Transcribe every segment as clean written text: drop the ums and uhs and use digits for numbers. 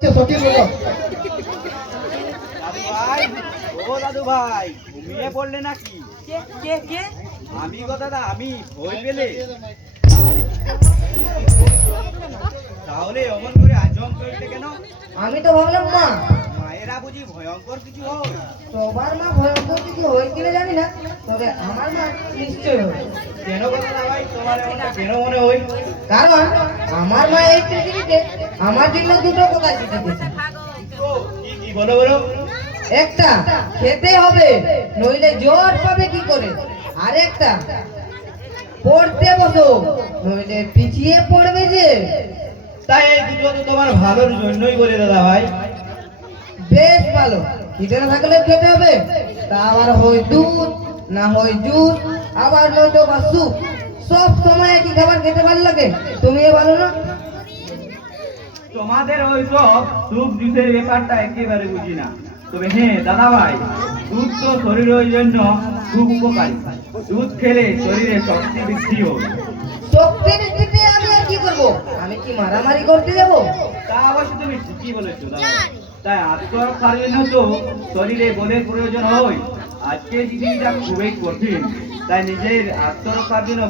সঠিক বলো। দাদু ভাই, ও দাদু ভাই, ঘুমিয়ে পড়লে নাকি? কে কে কে? আমি গো দাদা, আমি ভয় পেলে। তাহলে অমন করে আজম করলে কেন? আমি তো ভাবলাম মা, মায়েরা বুঝি ভয়ঙ্কর কিছু হয়? সবার মা ভয়ঙ্কর কিছু হয় কিনা জানি না, তবে আমার মা নিশ্চয় হয়। কেন গো দাদা ভাই, তোমার এমনটা কেন মনে হয়? কারণ আমার মা এই পৃথিবীতে আমার জন্য দুটো কথা শিখেছে। ও, কি কি বলো বলো। একটা, খেতে হবে নইলে জ্বর পাবে কি করে, আর একটা, পড়তে বসো নইলে পিছিয়ে পড়বে যে। তাই এই দুটো তো তোমার ভালোর জন্যই বলে দাদা ভাই। বেশ ভালো, খিদে না থাকলে খেতে হবে, তা আবার হয় দুধ, না হয় জুস, আবার নয়তো বা স্যুপ। সব সময় একই খাবার খেতে ভালো লাগে, তুমি ভালো না? তোমাদের ওই সব সুপ জুসের ব্যাপারটা একেবারে বুঝি না। তবে হ্যাঁ দাদা ভাই, দুধ তো শরীরের জন্য খুব উপকারী। দুধ খেলে শরীরে শক্তি বৃদ্ধি হবে। শক্তির দিতে আমি আর কি করব? আমি কি মারামারি করতে যাব? তা অবশ্য তুমি ঠিকই বলেছো দাদা ভাই। তাই আত্মরক্ষার জন্য তো শরীরে বলের প্রয়োজন হয়। আজকে জীবনটা খুবই কঠিন, তাই নিজের আত্মরক্ষার জন্য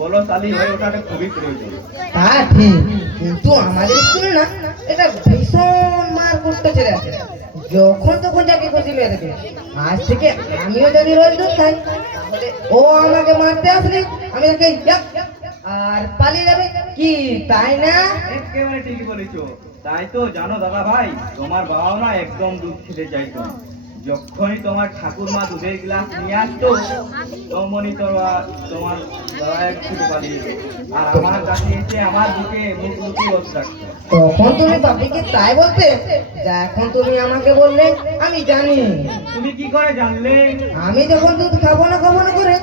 বলশালী হয়ে ওঠাটা খুবই প্রয়োজন। তা ঠিক, কিন্তু আমাদের স্কুলে না এটা ভীষণ মার করতে ছেলে আছে, যখন তখন যাকে খুশি মেরে দেবে। আজ থেকে আমিও যদি রোজ দুধ খাই, তাহলে ও আমাকে মারতে আসলে আমি তাকে ইয়াক আর পালিয়ে যাবে কি, তাই না? একেবারে ঠিকই বলেছো। তাই তো জানো দাদা ভাই, তোমার বাবাও না একদম দুধ খেতে চাইতো না। যখনই তোমার ঠাকুরমা দুধের গ্লাস নিয়ে আসতো, তখনই তোমার বাবা একটু পালিয়ে যেত। আর আমার কাছে এসে আমার বুকে মুখ লুকিয়ে বসে থাকতো। তখন তুমি বাপিকে তাই বলতে, যা এখন তুমি আমাকে বললে আমি জানি। তুমি কি করে জানলে? আমি যখন দুধ খাবো না করে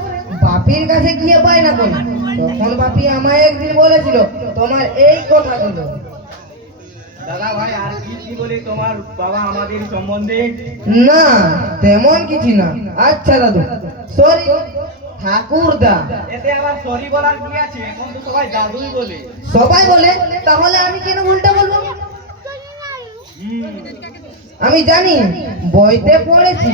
বাপির কাছে গিয়ে বায়না করি, তখন বাপি আমায় একদিন বলেছিল তোমার এই কথাগুলো। দাদা ভাই, আর কি কি বলে তোমার বাবা আমাদের সম্বন্ধে? না, তেমন কিছু না। আচ্ছা দাদু, সরি ঠাকুরদা। এতে আবার সরি বলার কি আছে? এখন তো সবাই দাদুই বলে। সবাই বলে, তাহলে আমি কেন উল্টা বলবো? হুম। আমি জানি, বইতে পড়েছি,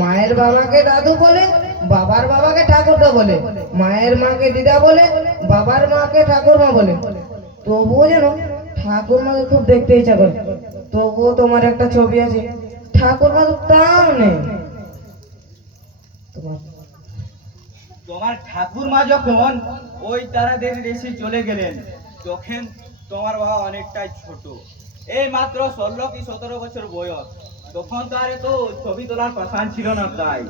মায়ের বাবাকে দাদু বলে, বাবার বাবাকে ঠাকুরদা বলে, মায়ের মাকে দিদা বলে, বাবার মাকে ঠাকুরমা বলে। তবুও যেন ঠাকুরমাকে খুব দেখতে ইচ্ছা করে। তবুও তোমার একটা ছবি আছে, ঠাকুরমা তো তাও নেই। তোমার ঠাকুরমা যখন ওই তারাদের দেশে চলে গেলেন, তখন তোমার বাবা অনেকটাই ছোট, এই মাত্র 16 কি 17 বছর বয়স। তখন তো আর তো ছবি তোলার পাশান ছিল না। তাই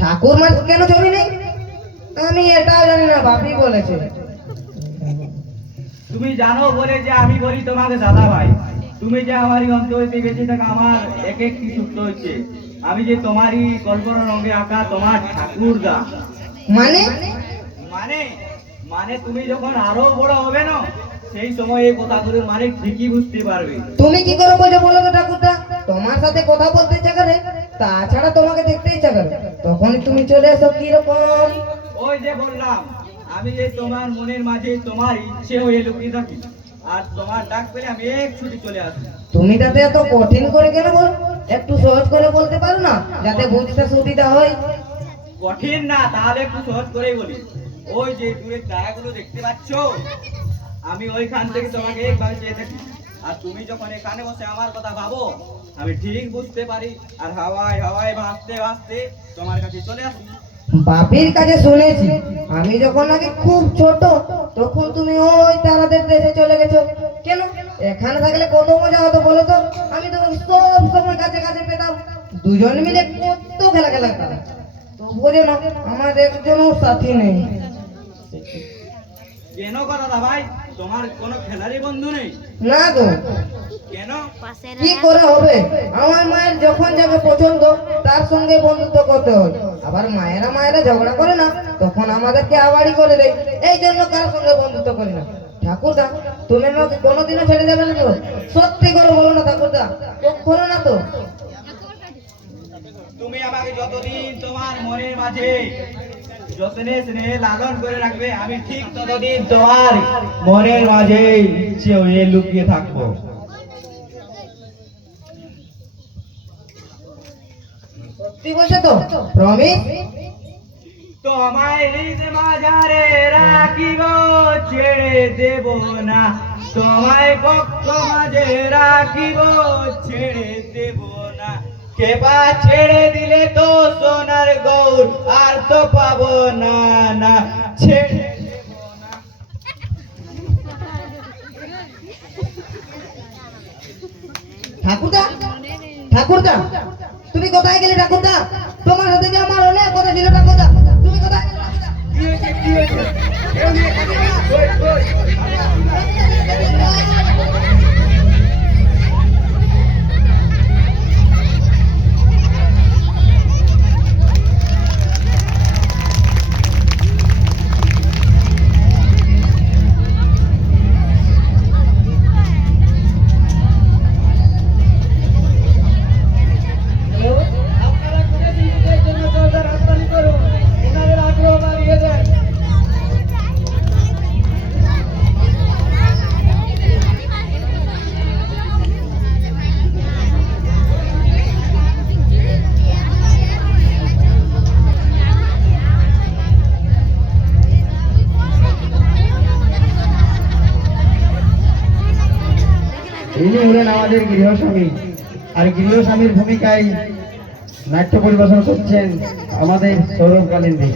ঠাকুরমার কেন ছবি নেই আমি এটাও জানি না, বাপি বলেছে। তুমি জানো বলে যে আমি বলি তোমাকে দাদা ভাই। তুমি যে আমারই অন্তরে বেঁচে থাকা আমার এক একটি সূত্র হচ্ছে, আমি যে তোমারই কল্পনা রঙে আঁকা তোমার ঠাকুরদা। মানে? মানে মানে তুমি যখন আরো বড় হবে না, সেই সময় এই কথাগুলোর মানে ঠিকই বুঝতে পারবে। তুমি কি করে বোঝো বলো তো ঠাকুরদা? তোমার সাথে কথা বলতে ইচ্ছা করে, তাছাড়া তোমাকে দেখতে ইচ্ছা করে, তখনই তুমি চলে এসো কিরকম। ওই যে বললাম, আমি যে তোমার মনের মাঝে তোমার ইচ্ছে হয়ে লুকিয়ে থাকি, আর তোমার ডাক পেলে আমি এক ছুটি চলে আসি। তুমি তাতে এত কঠিন করে কেন বল? একটু সহজ করে বলতে পারো না, যাতে বুঝতে সুবিধা হয়। কঠিন না, তাহলে একটু সহজ করেই বলি। ওই যে দূরের ছায়াগুলো দেখতে পাচ্ছ, আমি ওইখান থেকে তোমাকে একবার চেয়ে থাকি। আর তুমি যখন এখানে বসে আমার কথা ভাবো, আমি ঠিক বুঝতে পারি, আর হাওয়ায় হাওয়ায় ভাসতে ভাসতে তোমার কাছে চলে আসি। বাপির কাছে শুনেছি, আমি যখন আগে খুব ছোট, তখন তুমি ওই তারাদের দেশে চলে গেছো। কেন? এখানে থাকলে কত মজা হতো বলো তো? আমি তো সব সময় কাছে কাছে পেতাম, দুজন মিলে কত খেলা খেলাতাম। তো বোঝো না, আমার একজনও সাথী নেই। কেন কথা দা ভাই, তোমার কোনো খেলারই বন্ধু নেই? না গো, কেন? কি করে হবে? আমার মায়ের যখন যাকে পছন্দ তার সঙ্গে বন্ধুত্ব করতে হয়। আবার মায়েরা ঝগড়া করে না, তখন আমাদেরকে আবারই করে দেয়। এই জন্য কার সঙ্গে বন্ধুত্ব করি না। ঠাকুরদা, তুমি আমাকে কোনোদিনও ছেড়ে যাবে না তো? সত্যি করে বলো না ঠাকুরদা, কখনো না তো? তুমি আমাকে যতদিন তোমার মনের মাঝে যতনে স্নেহে লালন করে রাখবে, আমি ঠিক ততদিন তোমার মনের মাঝে ইচ্ছে হয়ে লুকিয়ে থাকবো। তুই বলছে তো প্রমিস? তোমায় হৃদ মাঝারে রাখিব, ছেড়ে দেব না। তোমায় পক্ষ মাঝে রাখিব, ছেড়ে দেব না। কেবা ছেড়ে দিলে তো সোনার গৌর আর তো পাবো না, না ছেড়ে দেব না। ঠাকুরদা, ঠাকুরদা, তুমি কোথায় গেলে ঠাকুরদা? তোমার সাথে যে আমার অনেক কথা ছিল ঠাকুরদা, তুমি কোথায় গেলে ঠাকুরদা? কি হয়েছে, কি হয়েছে? কই, কই? আপনারা কোথায় দিনের জন্য জলদার রপ্তানি করুন, ওনাদের আগ্রহ বাড়িয়ে দেন। ইনি হলেন আমাদের গৃহস্বামী, আর গৃহস্বামীর ভূমিকায় নাট্য পরিবেশন করছেন আমাদের সৌরভ কালিন্দী।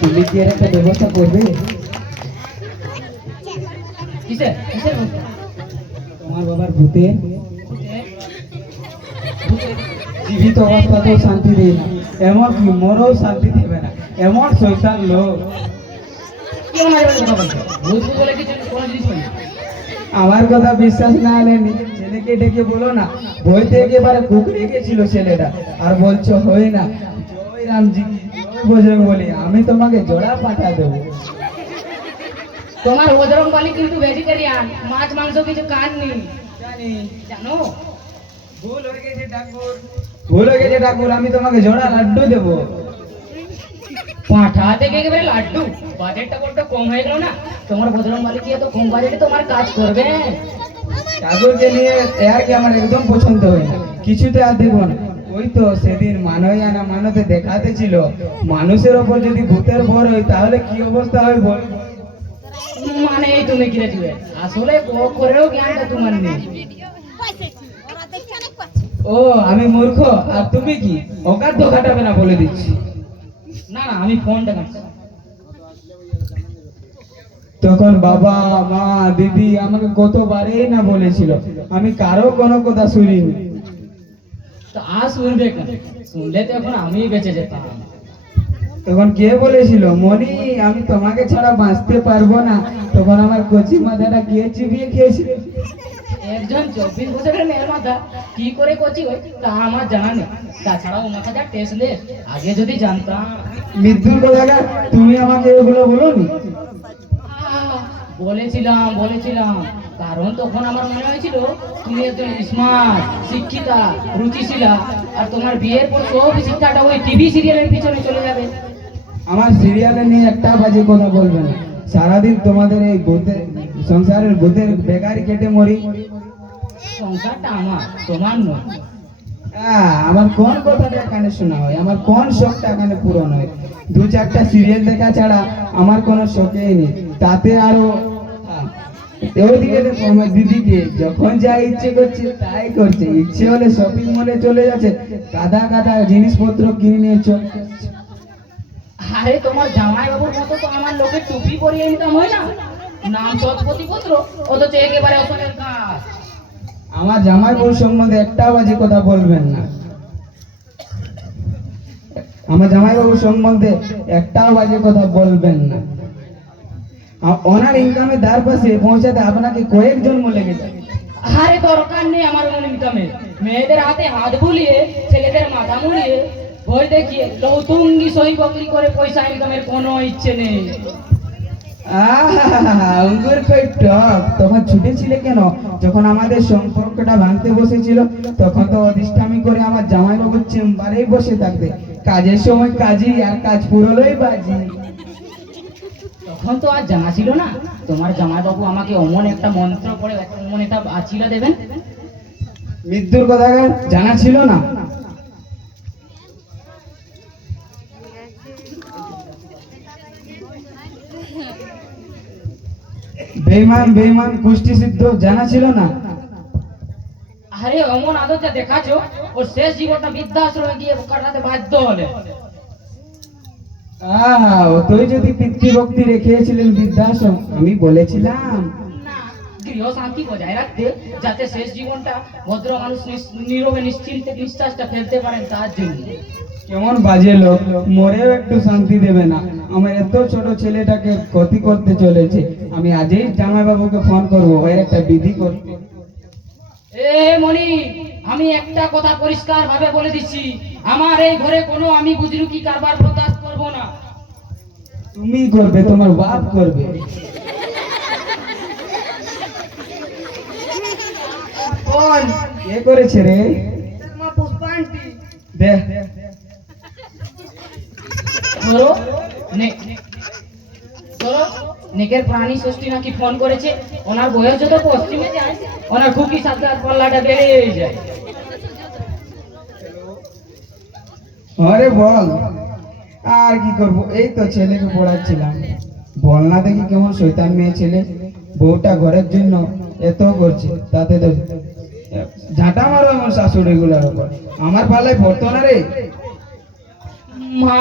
তুমি কি এর একটা ব্যবস্থা করবে? কিসের কিসের তোমার বাবার ভূতে জীবিত অবস্থাতেও শান্তি দেয় না, এমনকি মরেও শান্তি দেবে না, এমন শয়তান লোক। কি আমার কথা বলছো? ভূত বলে কিছু কোনো জিনিস নেই। আমার কথা বিশ্বাস না হলে নিজের ছেলেকে ডেকে বলো না, বইতে একেবারে কুকড়ে গেছিল ছেলেটা, আর বলছো হয় না। জয় রামজি কি, জয় বজরং বলি, আমি তোমাকে জোড়া পাঠা দেবো। তোমার বজরং বলি কিন্তু ভেজিটেরিয়ান, মাছ মাংস কিছু খাননি, জানি জানো? ভুল হয়ে গেছে ঠাকুর, ভুল হয়ে গেছে ঠাকুর, আমি তোমাকে জোড়া লাড্ডু দেবো। পাঁঠা থেকে একেবারে লাড্ডু, বাজেটটা বড্ড কম হয়ে গেল না? তোমার বজরং বলি কি এত কম বাজেটে তোমার কাজ করবে? ঠাকুরকে নিয়ে এর কি আমার একদম পছন্দ হয় না, কিছুতে আর দেবো না। ওই তো সেদিন মানয় আনা মানতে দেখাতে ছিল, মানুষের ওপর যদি ভূতের ভর হয় তাহলে কি অবস্থা হয় বল? মানে তুমি কি দিবে? আসলে ও করেও জ্ঞানটা তোমার নেই। ও আমি মূর্খ, আর তুমি কি অকার তো ঘাটাবে না বলে দিচ্ছি। না না, আমি ফোনটা কাটছি। তখন বাবা মা দিদি আমাকে কতবারই না বলেছিল, আমি কারো কোনো কথা শুনিনি। তো আজ শুনবে কেন? শুনলে তো এখন আমি বেঁচে যেতাম। তখন কে বলেছিল মনি আমি তোমাকে ছাড়া বাঁচতে পারবো না? তখন আমার কচি মাথাটা কে চিবিয়ে খেয়েছিল? একজন 24 বছরের মেয়ের মাথা কি করে কচি হয় তা আমার জানা নেই। তাছাড়াও মাথা যা টেস্টলেস, আগে যদি জানতাম। মৃত্যুর কথা তুমি আমাকে এগুলো বলোনি? বলেছিলাম বলেছিলাম, কারণ তখন আমার মনে হয়েছিল তুমি একজন স্মার্ট, শিক্ষিতা, রুচিশীলা, আর তোমার বিয়ের পর সব শিক্ষাটা ওই টিভি সিরিয়ালের পিছনে চলে যাবে। আমার সিরিয়ালে নিয়ে একটা বাজে কথা বলবে না, সারাদিন তোমাদের এই ভূতের সংসারের ভূতের বেকারি কেটে মরি। সংসারটা আমার, তোমার নয়। আমার কোন কথাটা এখানে শোনা হয়, আমার কোন শখটা এখানে পূরণ হয়? দু চারটা সিরিয়াল দেখা ছাড়া আমার কোনো শখই নেই। তাতে আরো ওইদিকে দেখো আমার দিদিকে, যখন যা ইচ্ছে করছে তাই করছে, ইচ্ছে হলে শপিং মলে চলে যাচ্ছে, গাদা গাদা জিনিসপত্র কিনে নিয়ে চলে যাচ্ছে। আরে তোমার জামাই বাবুর মতো তো আমার লোকের টুপি পরিয়ে ইনকাম হয় না, নাম সৎপতি পুত্র, অথচ একেবারে অসলের কাজ। আমার জামাই বউ সম্বন্ধে একটা বাজে কথা বলবেন না, আমার জামাই বাবু সম্বন্ধে একটাও বাজে কথা বলবেন না। ওনার ইনকামে দ্বার পাশে পৌঁছাতে আপনাকে কয়েক জন্ম লেগে যাবে। আরে দরকার নেই আমার মনে ইনকামে, মেয়েদের হাতে হাত বুলিয়ে, ছেলেদের মাথা মুড়িয়ে, ভয় দেখিয়ে লৌতুঙ্গি সই বকরি করে পয়সা ইনকামের কোনো ইচ্ছে নেই। অঙ্কুর কই টক, তখন ছুটেছিলে কেন? যখন আমাদের সম্পর্কটা ভাঙতে বসেছিল তখন তো অধিষ্ঠামি করে আমার জামাইবাবুর চেম্বারেই বসে থাকতে, কাজের সময় কাজই আর কাজ পুরোলোই বাজি। তখন তো আর জানা ছিল না তোমার জামাইবাবু আমাকে অমন একটা মন্ত্র পড়ে অমন একটা আচিলা দেবেন। মৃত্যুর কথা জানা ছিল না? বেঈমান বেঈমান কুষ্টি সিদ্ধ জানা ছিল না? আরে অমন আদর যা দেখাছো, ওর শেষ জীবনটা বৃদ্ধাশ্রমে গিয়ে কাটাতে বাধ্য হলে। তুই যদি পিতৃভক্তি রেখেছিলেন বৃদ্ধাশ্রম, আমি বলেছিলাম না, গৃহ শান্তি বজায় রাখতে, যাতে শেষ জীবনটা ভদ্র মানুষ নীরবে নিশ্চিন্তে নিঃশ্বাসটা ফেলতে পারেন তার জন্য। কেমন বাজে লোক, মরেও একটু শান্তি দেবে না। আমার এত ছোট ছেলেটাকে ক্ষতি করতে চলেছে। আমি আজই জামাইবাবুকে ফোন করবো, এর একটা বিধি করতে। এ মনি, আমি একটা কথা পরিষ্কার ভাবে বলে দিচ্ছি, আমার এই ঘরে কোনো আমি বুজরুকি কারবার বরদাস্ত করব না। তুমি করবে, তোমার বাপ করবে। কোন? কে করেছে রে? মা পুষ্পা আন্টি। দেখ ধরো ধরো, নেকের প্রাণী ষষ্ঠী নাকি ফোন করেছে। ওনার বয়স যত পশ্চিমে যায়, ওনার খুকি সাথে আর পাল্লাটা বেড়ে যায়। আরে বল, আর কি করব, এই তো ছেলেকে পড়াচ্ছিলাম। বল না দেখি কেমন শয়তান মেয়ে ছেলে, বউটা ঘরের জন্য এত করছে, তাতে তো ঝাঁটা মারো আমার শাশুড়ি গুলার উপর। আমার পাল্লায় পড়তো না রে। মা,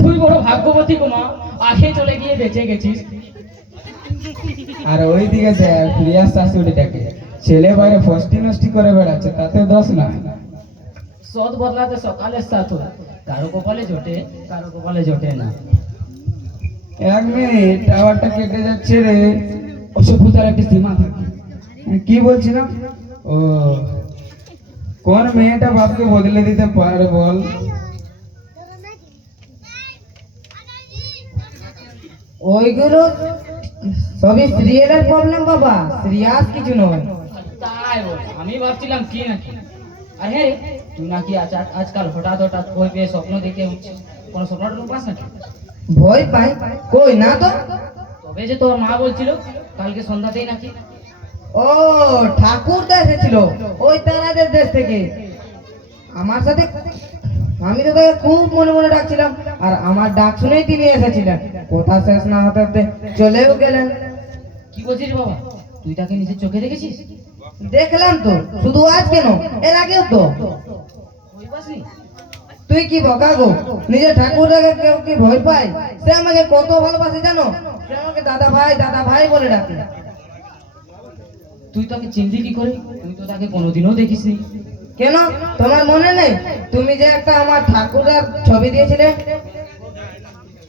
তুই বড় ভাগ্যবতী গো মা, আগে চলে গিয়ে বেঁচে গেছিস। আর ওইদিকে দেখ প্রিয়ার শাশুড়িটাকে, ছেলে বাইরে ফষ্টি নষ্টি করে বেড়াচ্ছে, তাতে দোষ না। সৎ বদলাতে সকালের সাথ হয়, কারো কপালে জোটে, কারো কপালে জোটে না। এক মিনিট, টাওয়ারটা কেটে যাচ্ছে রে। অসভ্যতার একটা সীমা থাকে। কি বলছিলাম? ও, কোন মেয়েটা বাপকে বদলে দিতে পারে বল? ওইগুলো সবই সিরিয়ালের প্রবলেম বাবা, সিরিয়াস কিছু নয়। তাই বল, আমি ভাবছিলাম কি নাকি। আর হ্যাঁ, তুই নাকি আজকাল হঠাৎ হঠাৎ ভয় পেয়ে স্বপ্ন দেখে উঠছিস। কোনো স্বপ্নটা পাস নাকি? ভয় পাই? কই না তো। তবে যে তোর মা বলছিল কালকে সন্ধ্যাতেই নাকি। ও, ঠাকুরদা এসেছিল ওই তারাদের দেশ থেকে আমার সাথে। আমি তো তাকে খুব মনে মনে ডাকছিলাম, আর আমার ডাক শুনেই তিনি এসেছিলেন। কথা শেষ না হতে হতে চলেও গেলেন। কি বলছিস বাবা, তুই তাকে নিজের চোখে দেখেছিস? দেখলাম তো, শুধু আজ কেন, এর আগেও তো। ভয় পাসনি? তুই কি বকা গো, নিজের ঠাকুরদাকে কেউ কি ভয় পায়? সে আমাকে কত ভালোবাসে জানো, সে আমাকে দাদা ভাই বলে ডাকে। তুই তাকে চিনলি কি করে? তুই তো তাকে কোনোদিনও দেখিসনি। কেন, তোমার মনে নেই তুমি যে একটা আমার ঠাকুরদার ছবি দিয়েছিলে?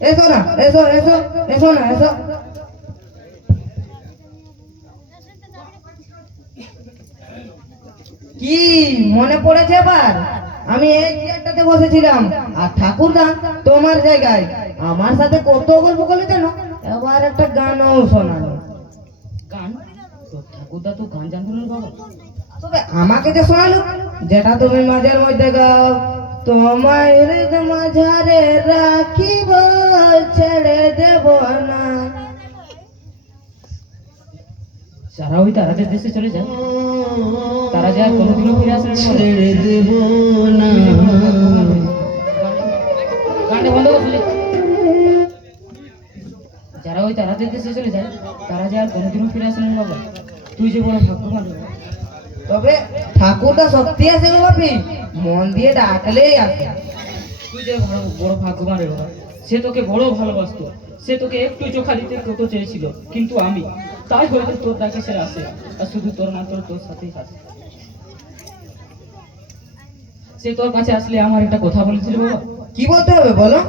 এসো না, এসো এসো, এসো না, এসো। কি মনে পড়েছে আবার? আমি এই চেয়ারটাতে বসেছিলাম, আর ঠাকুরদা তোমার জায়গায়। আমার সাথে কত গল্প করলে জানো, এবার একটা গানও শোনালো। গান? তোর ঠাকুরদা তো গান জানতো না বাবা। তবে আমাকে যে শোনালো, যেটা তুমি মাঝের মধ্যে গাও, তোমায় হৃদ মাঝারে রাখিব, ছেড়ে দেব না। যারা ওই তারাদের দেশে চলে যায়, তারা যায় কোনোদিনও ফিরে আসে না। ছেড়ে দেব না। গানটা বন্ধ করছিলি? যারা ওই তারাদের দেশে চলে যায়, তারা যায় আর কোনোদিনও ফিরে আসে না বাবা। তুই যে বড় ভাগ্যবান। তবে ঠাকুরটা সত্যি আছে গো বাপি, মন দিয়ে ডাকলেই আসে। তুই যে বড় বড় ভাগ্যবান রে বাবা। সে তোকে বড় ভালোবাসতো, সে তোকে একটু চোখা দিতে কত চেয়েছিল, কিন্তু আমি, তাই হয়তো তোর ডাকে সে আসে, আর শুধু তোর মাত্র তোর সাথেই আসে। সে তোর কাছে আসলে আমার একটা কথা বলেছিল বাবা। কি বলতে হবে বলো?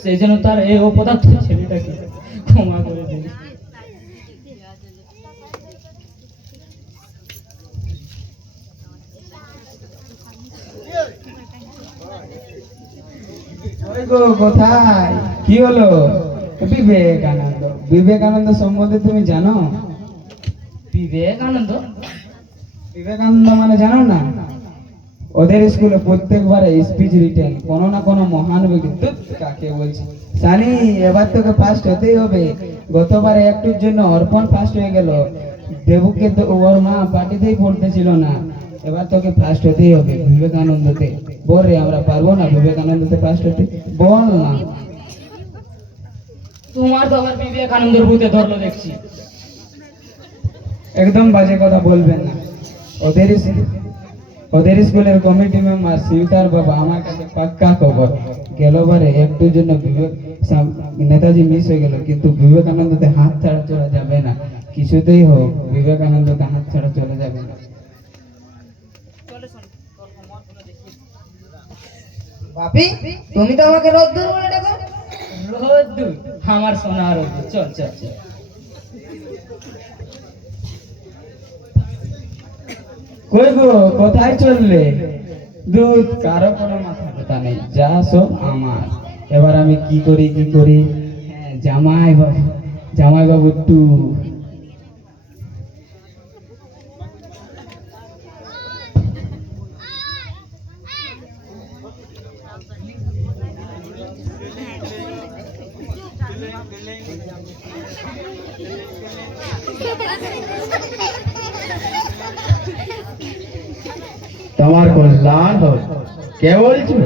সে যেন তার এই অপদার্থ ছেলেটাকে ক্ষমা করে দেবে। ওই গো, কোথায়? কি হলো? বিবেকানন্দ, বিবেকানন্দ সম্বন্ধে তুমি জানো? বিবেকানন্দ? বিবেকানন্দ মানে জানো না? ওদের স্কুলে প্রত্যেকবারে স্পিচ রিটেন কোনো না কোনো মহান ব্যক্তি ধুৎ, কাকে বলছি সানি, এবার তোকে ফার্স্ট হতেই হবে। গতবারে একটুর জন্য অর্পণ ফার্স্ট হয়ে গেল, দেবুকে তো ওর মা পার্টিতেই পড়তেছিল না। এবার তোকে ফার্স্ট হতেই হবে বিবেকানন্দতে। বল রে, আমরা পারবো না বিবেকানন্দতে ফার্স্ট হতে? বল না। তোমার তো আবার বিবেকানন্দের ভূতে ধরলো দেখছি। একদম বাজে কথা বলবেন না। ওদের স্কুলের কমিটি মেম্বার শিবতার বাবা আমার কাছে পাক্কা খবর, গেলবারে একটুর জন্য নেতাজি মিস হয়ে গেল, কিন্তু বিবেকানন্দতে হাত ছাড়া চলে যাবে না। কিছুতেই হোক বিবেকানন্দকে হাত ছাড়া চলে যাবে না। বাপি, তুমি তো আমাকে রোদ্দুর বলে ডাকো। রোদ্দুর? আমার সোনা রোদ্দুর, চল চল চল। কই গো, কোথায় চললে? দুধ, কারো কোনো মাথা ব্যথা নেই, যা সব আমার। এবার আমি কি করি? হ্যাঁ, জামাই বাবু টু। তোমার কল্যাণ হোক। কে বলছো?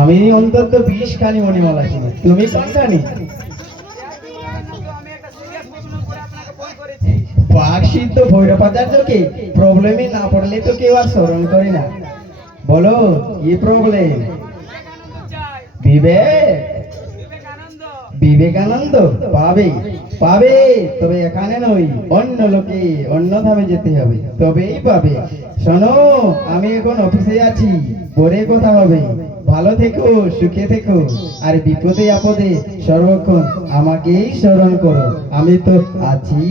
আমি অন্তত 20 খানি মণিমালা চিনি, তুমি কোনখানি? পাকশিদ্ধ ভৈরবাচার্যকে প্রবলেমে না পড়লে তো কেউ আর স্মরণ করে না। বলো কি প্রবলেম? বিবেকানন্দ পাবে, তবে এখানে নয়, অন্য লোকে, অন্য ধামে যেতে হবে, তবেই পাবে। শোনো, আমি এখন অফিসে আছি, পরে কথা হবে। ভালো থেকো, সুখে থেকো, আর বিপদে আপদে সর্বক্ষণ আমাকেই স্মরণ করো, আমি তো আছি।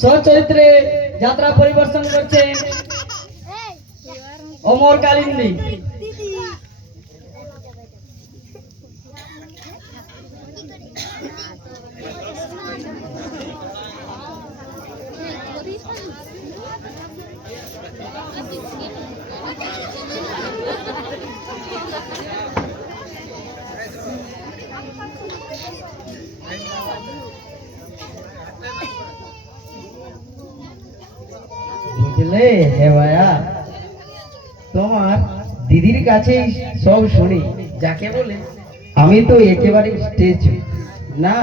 সৎ চরিত্রে যাত্রা পরিদর্শন করছেন অমর কালিন্দী। বুঝলে হে ভাইয়া, তোমার দিদির কাছেই সব শুনি, যাকে বলে আমি তো একেবারে স্টেজ না।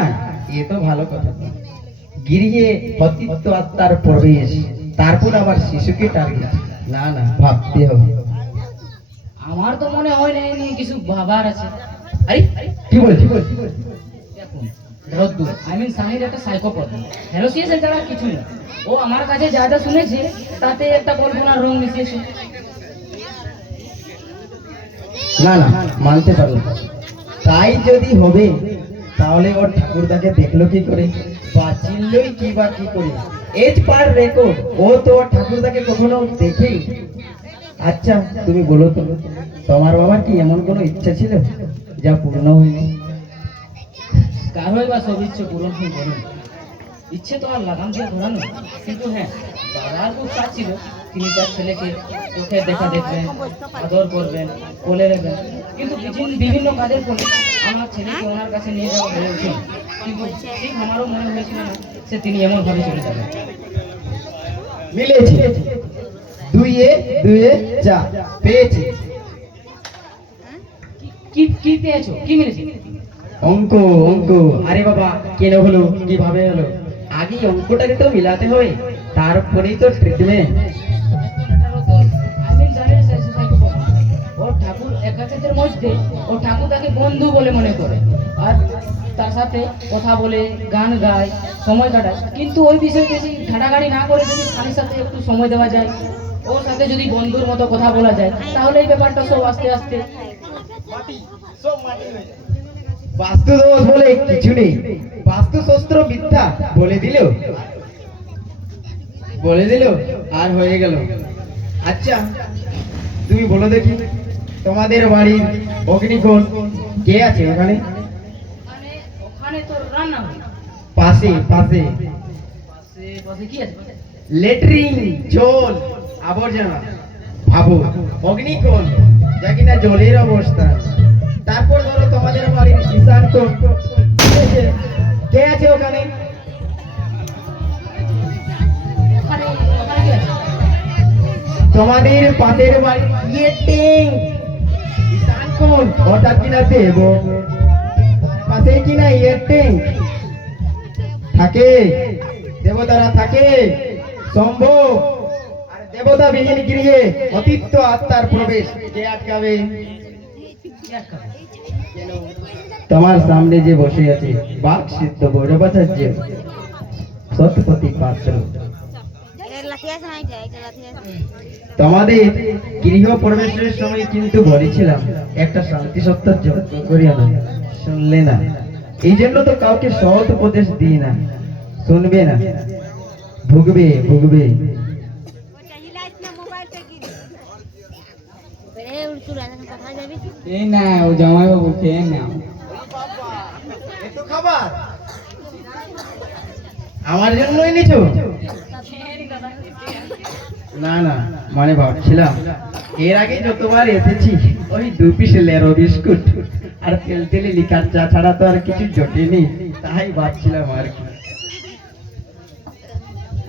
এ তো ভালো কথা, গিরিয়ে অতীত আত্মার প্রবেশ, তারপর আবার শিশুকে টার্গেট। না না, ভাবতে হবে। আমার তো মনে হয় না এ নিয়ে কিছু ভাবার আছে। আরে কি বলছি? দেখুন রদ্দুর, সানির একটা সাইকোপ্যাথ, হ্যালোসিয়েশন ছাড়া আর কিছু না। ও আমার কাছে যা যা শুনেছে তাতে একটা কল্পনার রং মিশিয়েছে। না না, মানতে পারলাম। তাই যদি হবে, তাহলে ওর ঠাকুরদাকে দেখলো কি করে, বা চিনলই কি বা কি করে? এজ পার রেকর্ড, ও তো ওর ঠাকুরদাকে কখনো দেখেই। আচ্ছা তুমি বলো তো, তোমার বাবার কি এমন কোনো ইচ্ছা ছিল যা পূর্ণ হয়নি? কারোই বা সব ইচ্ছে পূরণ হয়ে বলুন, ইচ্ছে তো আর লাগাম দিয়ে ধরানো। কিন্তু হ্যাঁ, বাবার খুব চাপ ছিল তিনি তার ছেলেকে চোখের দেখা দেখবেন, আদর করবেন, কোলে নেবেন। কিন্তু বিভিন্ন কাজের ফলে আমার ছেলেকে ওনার কাছে নিয়ে যাওয়া হয়ে ওঠে। কিন্তু ঠিক আমারও মনে হয়েছিল না সে তিনি এমন ভাবে চলে যাবেন। মিলেছে, দুইয়ে দুইয়ে যা পেয়েছি। কি কি পেয়েছো? কি মিলেছে? অঙ্ক অঙ্ক। আরে বাবা, কেন হলো, কিভাবে হলো? আগে অঙ্কটাকে তো মিলাতে হবে, তারপরেই তো ট্রিটমেন্ট। ওর ঠাকুর একাচারের মধ্যে ওর ঠাকুর তাকে বন্ধু বলে মনে করে, আর তার সাথে কথা বলে, গান গায়, সময় কাটায়। কিন্তু ওই বিষয়ে বেশি ঘাটাঘাটি না করে যদি স্বামীর সাথে একটু সময় দেওয়া যায়, ওর সাথে যদি বন্ধুর মতো কথা বলা যায়, তাহলে এই ব্যাপারটা সব আস্তে আস্তে বাস্তু দোষ বলে কিছু নেই, বাস্তু শস্ত্র মিথ্যা বলে দিল আর হয়ে গেল। আচ্ছা তুমি বলো দেখি, তোমাদের বাড়ির অগ্নিকোণ কে আছে ওখানে? কার নাম? পাশে পাশে পাশে পাশে কি আছে? লেট্রিন, জল, আবর্জনা, ভাবো অগ্নিকোণ, যা কিনা জলের অবস্থা। তারপর ধরো তোমাদের বাড়ির ঈশান কোণ, এই যে, কে আছে ওখানে? ওখানে ওখানে কি আছে? তোমাদের পাশের বাড়ি ইয়ে ট্যাঙ্ক, ঈশান কোণ, হঠাৎ কিনা দেব পাশে কিনা ইয়ে ট্যাঙ্ক থাকে, দেবতারা থাকে সম্ভব। আর দেবতা বিহীন গৃহে অতীত আত্মার প্রবেশ কে আটকাবে? কি আটকাবে? তোমার সামনে যে বসে আছে বাক সিদ্ধ গৌরবাচার্য সত্যপতি পাত্র, তোমাদের গৃহ প্রবেশের সময় কিন্তু বলেছিলাম একটা শান্তি সত্তার যত্ন করিয়া না, শুনলে না। এই জন্য তো কাউকে সৎ উপদেশ দিই না, শুনবে না, ভুগবে ভুগবে। এই না ও জামাই বাবু খেয়ে নাও। এত খাবার আমার জন্যই নিছো? না না, মানে ভাবছিলাম এর আগে যতবার এসেছি ওই 2 পিস লেরো বিস্কুট আর তেল তেলে লিকার চা ছাড়া তো আর কিছু জটেনি, তাই ভাবছিলাম আর কি।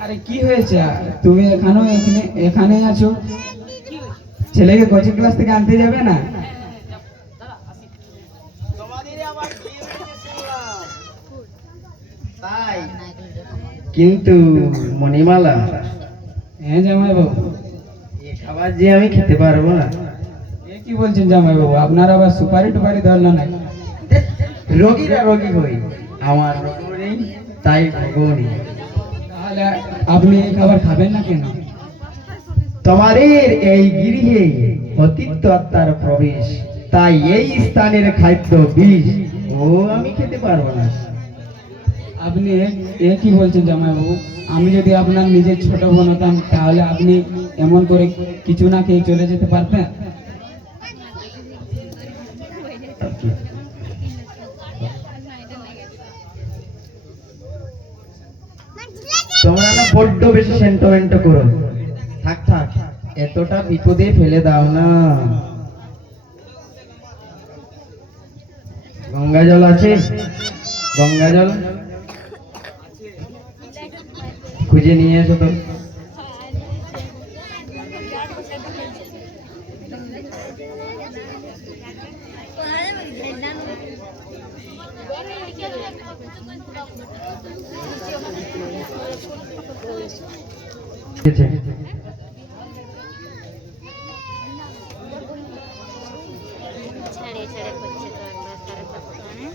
আরে কি হয়েছে, তুমি এখানেও এখানেই আছো? ছেলেকে কোচিং ক্লাস থেকে আনতে যাবে না? তাই কিন্তু মণিমালা, হ্যাঁ জামাই বাবু। এ খাবার যে আমি খেতে পারবো না। এ কি বলছেন জামাই বাবু, আপনার আবার সুপারি টুপারি ধরলো না? রোগীরা রোগী হই, আমার রোগ নেই তাই ভোগও নেই। তাহলে আপনি এই খাবার খাবেন না কেন? তোমাদের এই গৃহে অতীত আত্মার প্রবেশ, তাই এই স্থানের খাদ্য বিষ ও আমি খেতে পারবো না। আপনি এ কি বলছেন জামাই বাবু? আমি যদি আপনার নিজের ছোট বোন হতাম তাহলে আপনি এমন করে কিছু না খেয়ে চলে যেতে পারতেন? তোমরা না বড্ড বেশি সেন্টিমেন্ট করো, থাক থাক, এতটা বিপদে ফেলে দাও না। গঙ্গা জল আছে? গঙ্গা জল খুঁজে নিয়ে এসো তো। ঠিক আছে। छड़े छड़े बच्चे तो बस सारे पकड़ने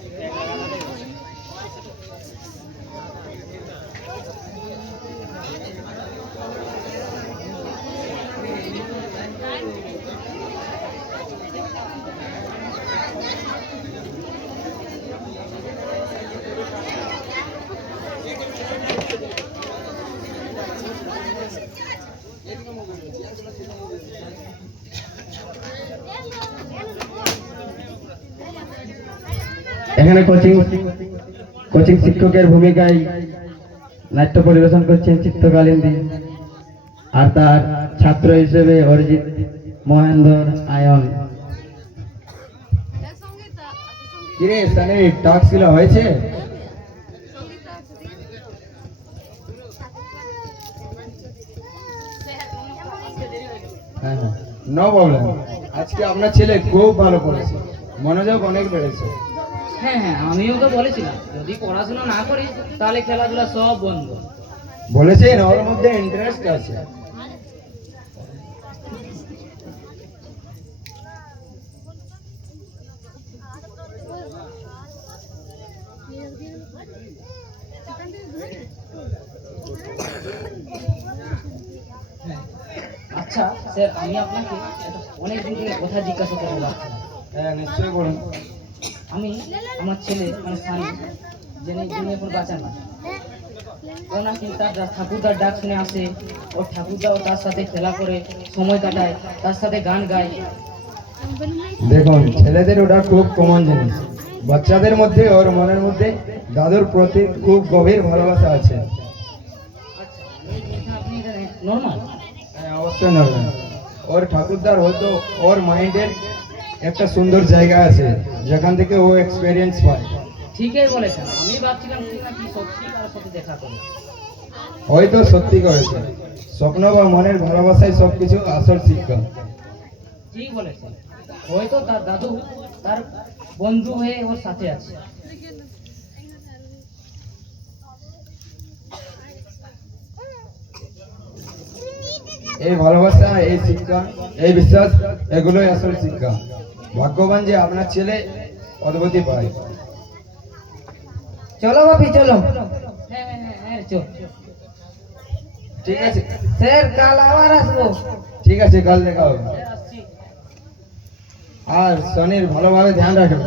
এখানে কোচিং শিক্ষকের ভূমিকায় নাট্য পরিবেশন করছেন চিত্তকালীন দিন, আর তার ছাত্র হিসেবে অরিজিৎ মহেন্দ্র আয়ন। কিরে স্থানে টাস্ক ছিল হয়েছে? হ্যাঁ হ্যাঁ, নো প্রবলেম। আজকে আপনার ছেলে খুব ভালো পড়েছে, মনোযোগ অনেক বেড়েছে। হ্যাঁ হ্যাঁ, আমিও তো বলেছিলাম যদি পড়াশোনা না করিস তাহলে খেলাধুলা সব বন্ধ। বলেছেন ওর মধ্যে ইন্টারেস্ট আছে। আচ্ছা স্যার, আমি আপনাকে অনেকদিন থেকে কথা জিজ্ঞাসা করতে পারছিলাম। হ্যাঁ নিশ্চয়ই বলুন। আমি আমার ছেলে মানে সানি, যিনি এখন বাঁচান না, ও নাকি তার ঠাকুরদার ডাক শুনে আসে, ওর ঠাকুরদাও তার সাথে খেলা করে সময় কাটায়, তার সাথে গান গায়। দেখুন ছেলেদের ওটা খুব কমন জিনিস, বাচ্চাদের মধ্যে ওর মনের মধ্যে দাদুর প্রতি খুব গভীর ভালোবাসা আছে। আচ্ছা আপনি নর্মাল? হ্যাঁ, অবশ্যই নয়। ওর ঠাকুরদার হয়তো ওর মাইন্ডের একটা সুন্দর জায়গা আছে যেখান থেকে ও এক্সপেরিয়েন্স পায়। ঠিকই বলেছেন, আমি ভাবছিলাম কি নাকি সত্যি তার সাথে দেখা করে। হয়তো সত্যি করেছে। স্বপ্ন বা মনের ভালোবাসায় সবকিছু আসল শিক্ষা। ঠিক বলেছেন, হয়তো তার দাদু তার বন্ধু হয়ে ওর সাথে আছে। এই ভালোবাসা, এই শিক্ষা, এই বিশ্বাস, এগুলোই আসল শিক্ষা। ভাগ্যবান যে আপনার ছেলে অদ্ভুতই পায়। চলো বাপি চলো। হ্যাঁ চল। ঠিক আছে স্যার কাল আবার আসবো। ঠিক আছে, কাল দেখা হবে। আসছি। আর শনির ভালোভাবে ধ্যান রাখবেন।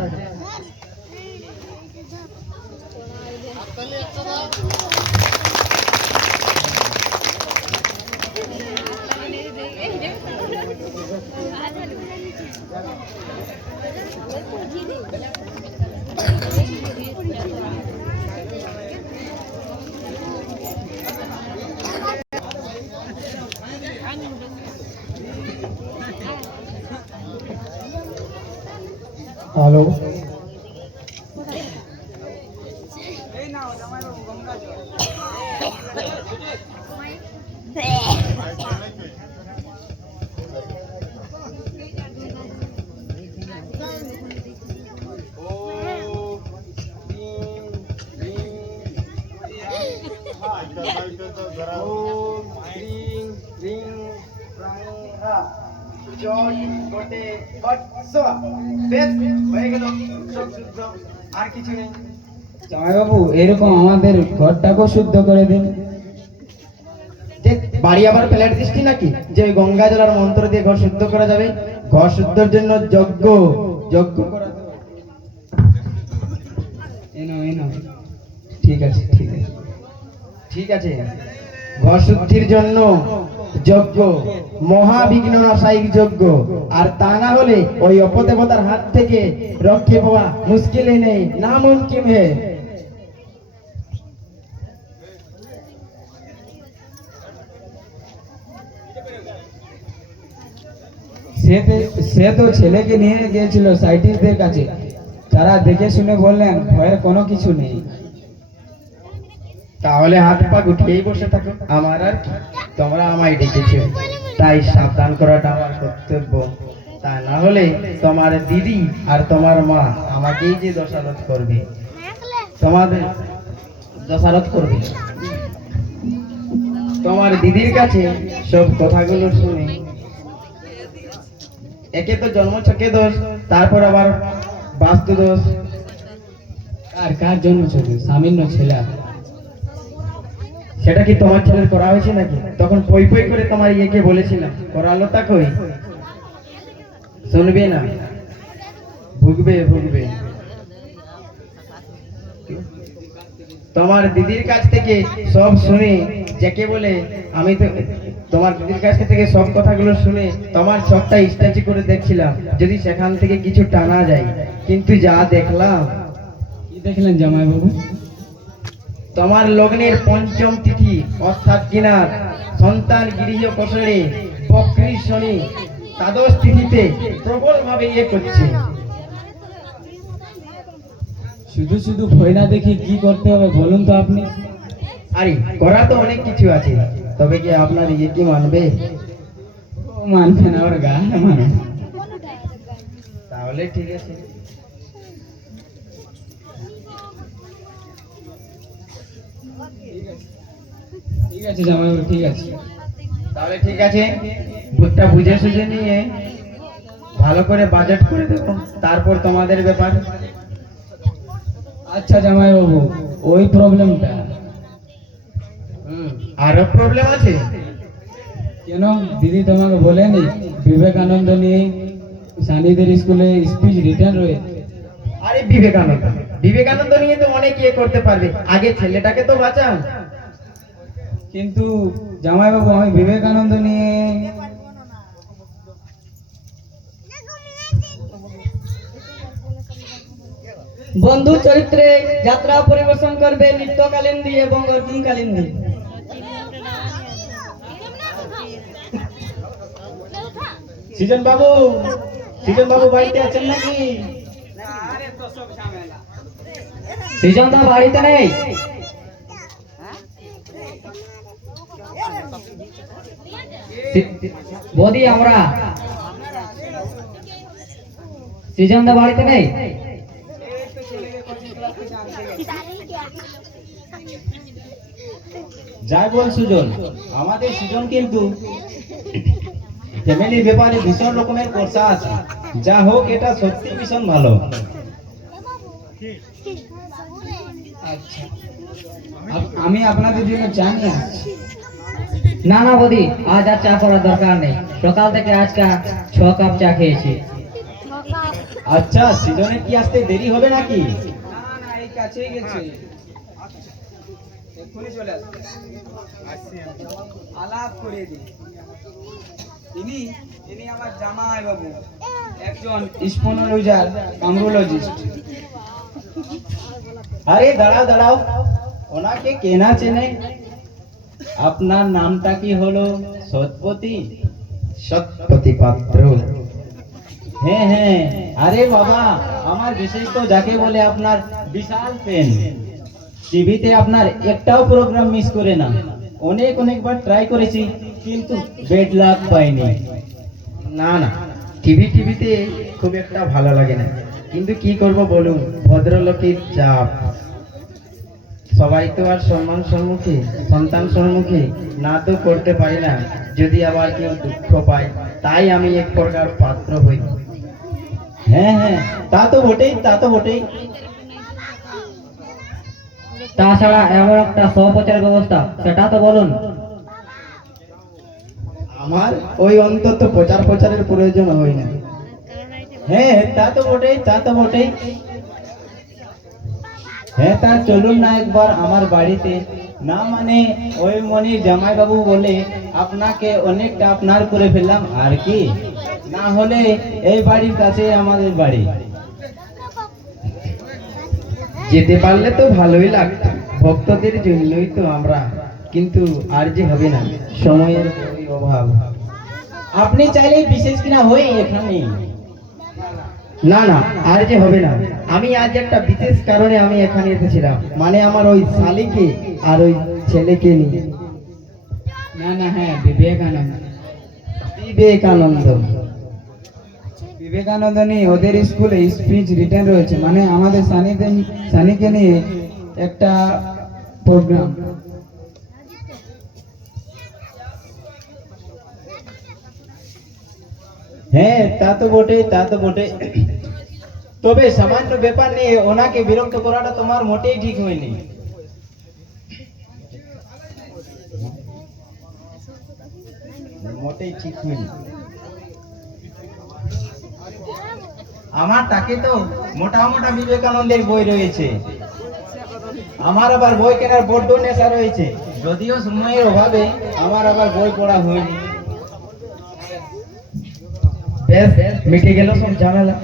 হ্যালো, আর কিছু নেই। জামাইবাবু এরকম আমাদের ঘরটাকেও শুদ্ধ করে দিন। বাড়ি আবার প্লেট দৃষ্টি নাকি যে ওই গঙ্গা জলের মন্ত্র দিয়ে ঘর শুদ্ধ করা যাবে? ঘর শুদ্ধর জন্য যজ্ঞ যজ্ঞ করা যাবে। এনো ঠিক আছে ঠিক আছে। ঠিক আছে, ঘর শুদ্ধির জন্য যজ্ঞ, মহাবিঘ্ন নাশায়িক যজ্ঞ। আর তা না হলে ওই অপদেবতার হাত থেকে রক্ষে পাওয়া মুশকিলই নেই, নামুমকিন হে। সে তো ছেলেকে নিয়ে গিয়েছিল সাইন্টিস্টদের কাছে, তারা দেখে শুনে বললেন ভয়ের কোনো কিছু নেই। তাহলে হাত পা গুটিয়েই বসে থাকো, আমার আর কি। তোমরা আমায় ডেকেছো, তাই সাবধান করাটা আমার কর্তব্য। তা না হলে তোমার দিদি আর তোমার মা আমাকেই যে দোষারোপ করবে, তোমাদের দোষারোপ করবে। তোমার দিদির কাছে সব কথাগুলো শুনে একে তো জন্মছকে দোষ, তারপর আবার বাস্তু দোষ। কার জন্য ছিল? সামান্য ছেলে। সেটা কি তোমার ছেলের করা হয়েছে নাকি? তখন পই পই করে তোমার ইয়েকে বলেছিলাম, করালো তা কই? শুনবে না, ভুগবে। তোমার দিদির কাছ থেকে সব শুনে, যাকে বলে আমি তো তোমার দিদির কাছ থেকে সব কথাগুলো শুনে তোমার চোখটা স্ট্যাচু করে দেখছিলাম যদি সেখান থেকে কিছু টানা যায়, কিন্তু যা দেখলাম। কি দেখলেন জামাইবাবু? তোমার লগ্নের পঞ্চম তিথি অর্থাৎ কিনার সন্তান গৃহ প্রসারে বক্রী শনি দ্বাদশ তিথিতে প্রবল ভাবে ইয়ে করছে। শুধু ভয় না দেখি কি করতে হবে বলুন তো আপনি। আরে করা তো অনেক কিছু আছে, তবে কি আপনার ইয়ে কি মানবে? মানবে না, ওর গা মানে। তাহলে ঠিক আছে। ঠিক আছে জামাইবাবু, ঠিক আছে। তাহলে ঠিক আছে, বুটটা বুঝে সুঝে নিয়ে ভালো করে বাজেট করে দেবো, তারপর তোমাদের ব্যাপার। আচ্ছা জামাইবাবু, ওই প্রবলেমটা আরো প্রবলেম আছে? কেন দিদি তোমাকে বলেনি বিবেকানন্দ নিয়ে সানিদের স্কুলে স্পিচ রিটার্ন রয়েছে? আরে বিবেকানন্দ নিয়ে তো অনেক ইয়ে করতে পারবে, আগে ছেলেটাকে তো বাঁচান। কিন্তু জামাইবাবু আমি বিবেকানন্দ নিয়ে বন্ধু চরিত্রে যাত্রা পরিবেশন করবে নৃত্য কালিন্দী এবং অর্জুন কালিন্দী। সৃজন বাবু, সৃজন বাবু বাড়িতে আছেন নাকি? সৃজন দা বাড়িতে নেই। বৌদি আমরা সৃজন দা বাড়িতে নেই। যাই বল সুজন, আমাদের সৃজন কিন্তু ফ্যামিলির ব্যাপারে ভীষণ রকমের কর্ষা আছে। যা হোক, এটা সত্যি ভীষণ ভালো। আচ্ছা, আমি আপনাদের জন্য চা নিয়ে আসছি। না না বৌদি, আজ আর চা করার দরকার নেই। সকাল থেকে আজকে 6 কাপ চা খেয়েছি। আচ্ছা, সৃজনের কি আসতে দেরি হবে নাকি? না না, এই কাছেই গেছে, এক্ষুনি চলে আসবে। আলাপ করিয়ে দিই। ইনি আমার জামাই বাবু, একজন স্পোনোলজার কামরোলজিস্ট। আরে দাঁড়াও দাঁড়াও, ওনাকে কেনা চেনে? আপনার নামটা কি হলো? সৎপতি? সৎপতি পাত্র। হ্যাঁ হ্যাঁ, আরে বাবা, আমার বিশেষ তো যাকে বলে আপনার বিশাল ফ্যান। টিভিতে আপনার একটাও প্রোগ্রাম মিস করে না। অনেকবার ট্রাই করেছি, কিন্তু বেড লাক পাইনি। না না, টিভিতে খুব একটা ভালো লাগে না, কিন্তু কি করব বলুন, ভদ্রলোকের চাপ। সবাই তো আর সন্তান সম্মুখে না তো করতে পারি না, যদি আবার কেউ দুঃখ পায়, তাই আমি এক প্রকার পাত্র হই। হ্যাঁ হ্যাঁ, তা তো বটেই, তা তো বটেই। তাছাড়া এমন একটা সহপ্রচারের ব্যবস্থা, সেটা তো বলুন। আমার ওই অন্তত প্রচারের প্রয়োজন হয় না। হ্যাঁ, তা তো বটেই, তা তো বটেই। হ্যাঁ, তা চলুন না একবার আমার বাড়িতে। না মানে ওই মনির জামাইবাবু বলে আপনাকে অনেকটা আপনার করে ফেললাম আর কি। না হলে এই বাড়ির কাছে আমাদের বাড়ি। যেতে পারলে তো ভালোই লাগতো, ভক্তদের জন্যই তো আমরা, কিন্তু আর যে হবে না, সময়ের বড়ই অভাব। আপনি চাইলে বিশেষ কিনা হয়ে এখানে। না না, আর যে হবে না। আমি আজ একটা বিশেষ কারণে আমি এখানে এসেছিলাম, মানে আমার ওই শালিকে আর ওই ছেলেকে নিয়ে। না না, হ্যাঁ, বিবেকানন্দ নিয়ে ওদের স্কুলে স্পিচ রিটেন রয়েছে, মানে আমাদের সানিকে নিয়ে একটা প্রোগ্রাম। হ্যাঁ, তা তো বটে, তা তো বটে। তবে সামান্য ব্যাপার নিয়ে ওনাকে বিরক্ত করাটা তোমার মোটেই ঠিক হয়নি। মোটেই ঠিক হয়নি। আমার তাকে তো মোটা বিবেকানন্দের বই রয়েছে। আমার আবার বই কেনার বড্ড নেশা রয়েছে, যদিও সময়ের অভাবে আমার আবার বই পড়া হয়নি। বেশ, মিটে গেল সব ঝামেলা।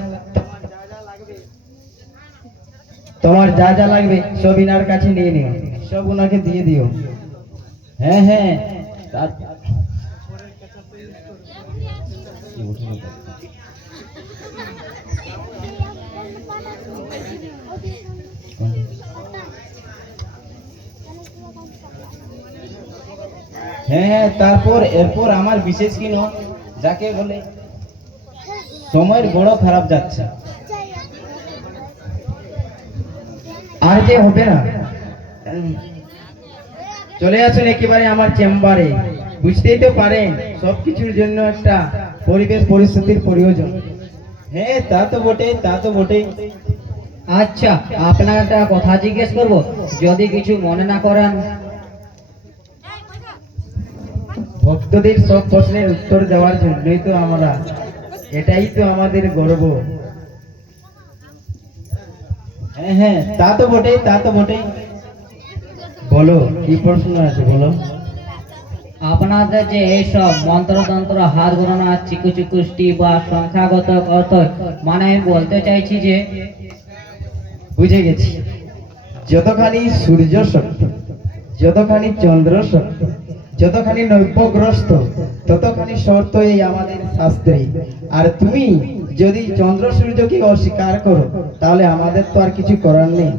তোমার যা যা লাগবে সব ইনার কাছে নিয়ে নিও, সব ওনাকে দিয়ে দিও। হ্যাঁ হ্যাঁ, হ্যাঁ, এরপর আমার বিশেষ কিনো যাকে বলে সময়ের বড় খারাপ যাচ্ছে। আর যে হবে না, চলে আসুন একেবারে আমার চেম্বারে। বুঝতেই তো পারেন, সবকিছুর জন্য একটা পরিবেশ পরিস্থিতির প্রয়োজন। হ্যাঁ, তা তো বটেই, তা তো বটেই। আচ্ছা, আপনার একটা কথা জিজ্ঞেস করব, যদি কিছু মনে না করেন। ভক্তদের সব প্রশ্নের উত্তর দেওয়ার জন্যই তো আমরা, এটাই তো আমাদের গর্ব। হ্যাঁ হ্যাঁ, তা তো বটেই, তা তো বটেই। বলো, কি প্রশ্ন আছে বলো। আপনাদের যে এইসব মন্ত্রতন্ত্র, হাত গণনা, চিকুচিকুষ্টি বা সংখ্যাগত অর্থ, মানে আমি বলতে চাইছি যে বুঝে গেছি। যতখানি সূর্য সত্য, যতখানি চন্দ্র সত্য, যতখানি নৈবগ্রস্ত, ততখানি সত্য এই আমাদের শাস্ত্রে। আর তুমি যদি চন্দ্র সূর্যকে অস্বীকার করো, তাহলে আমাদের তো আর কিছু করার নেই।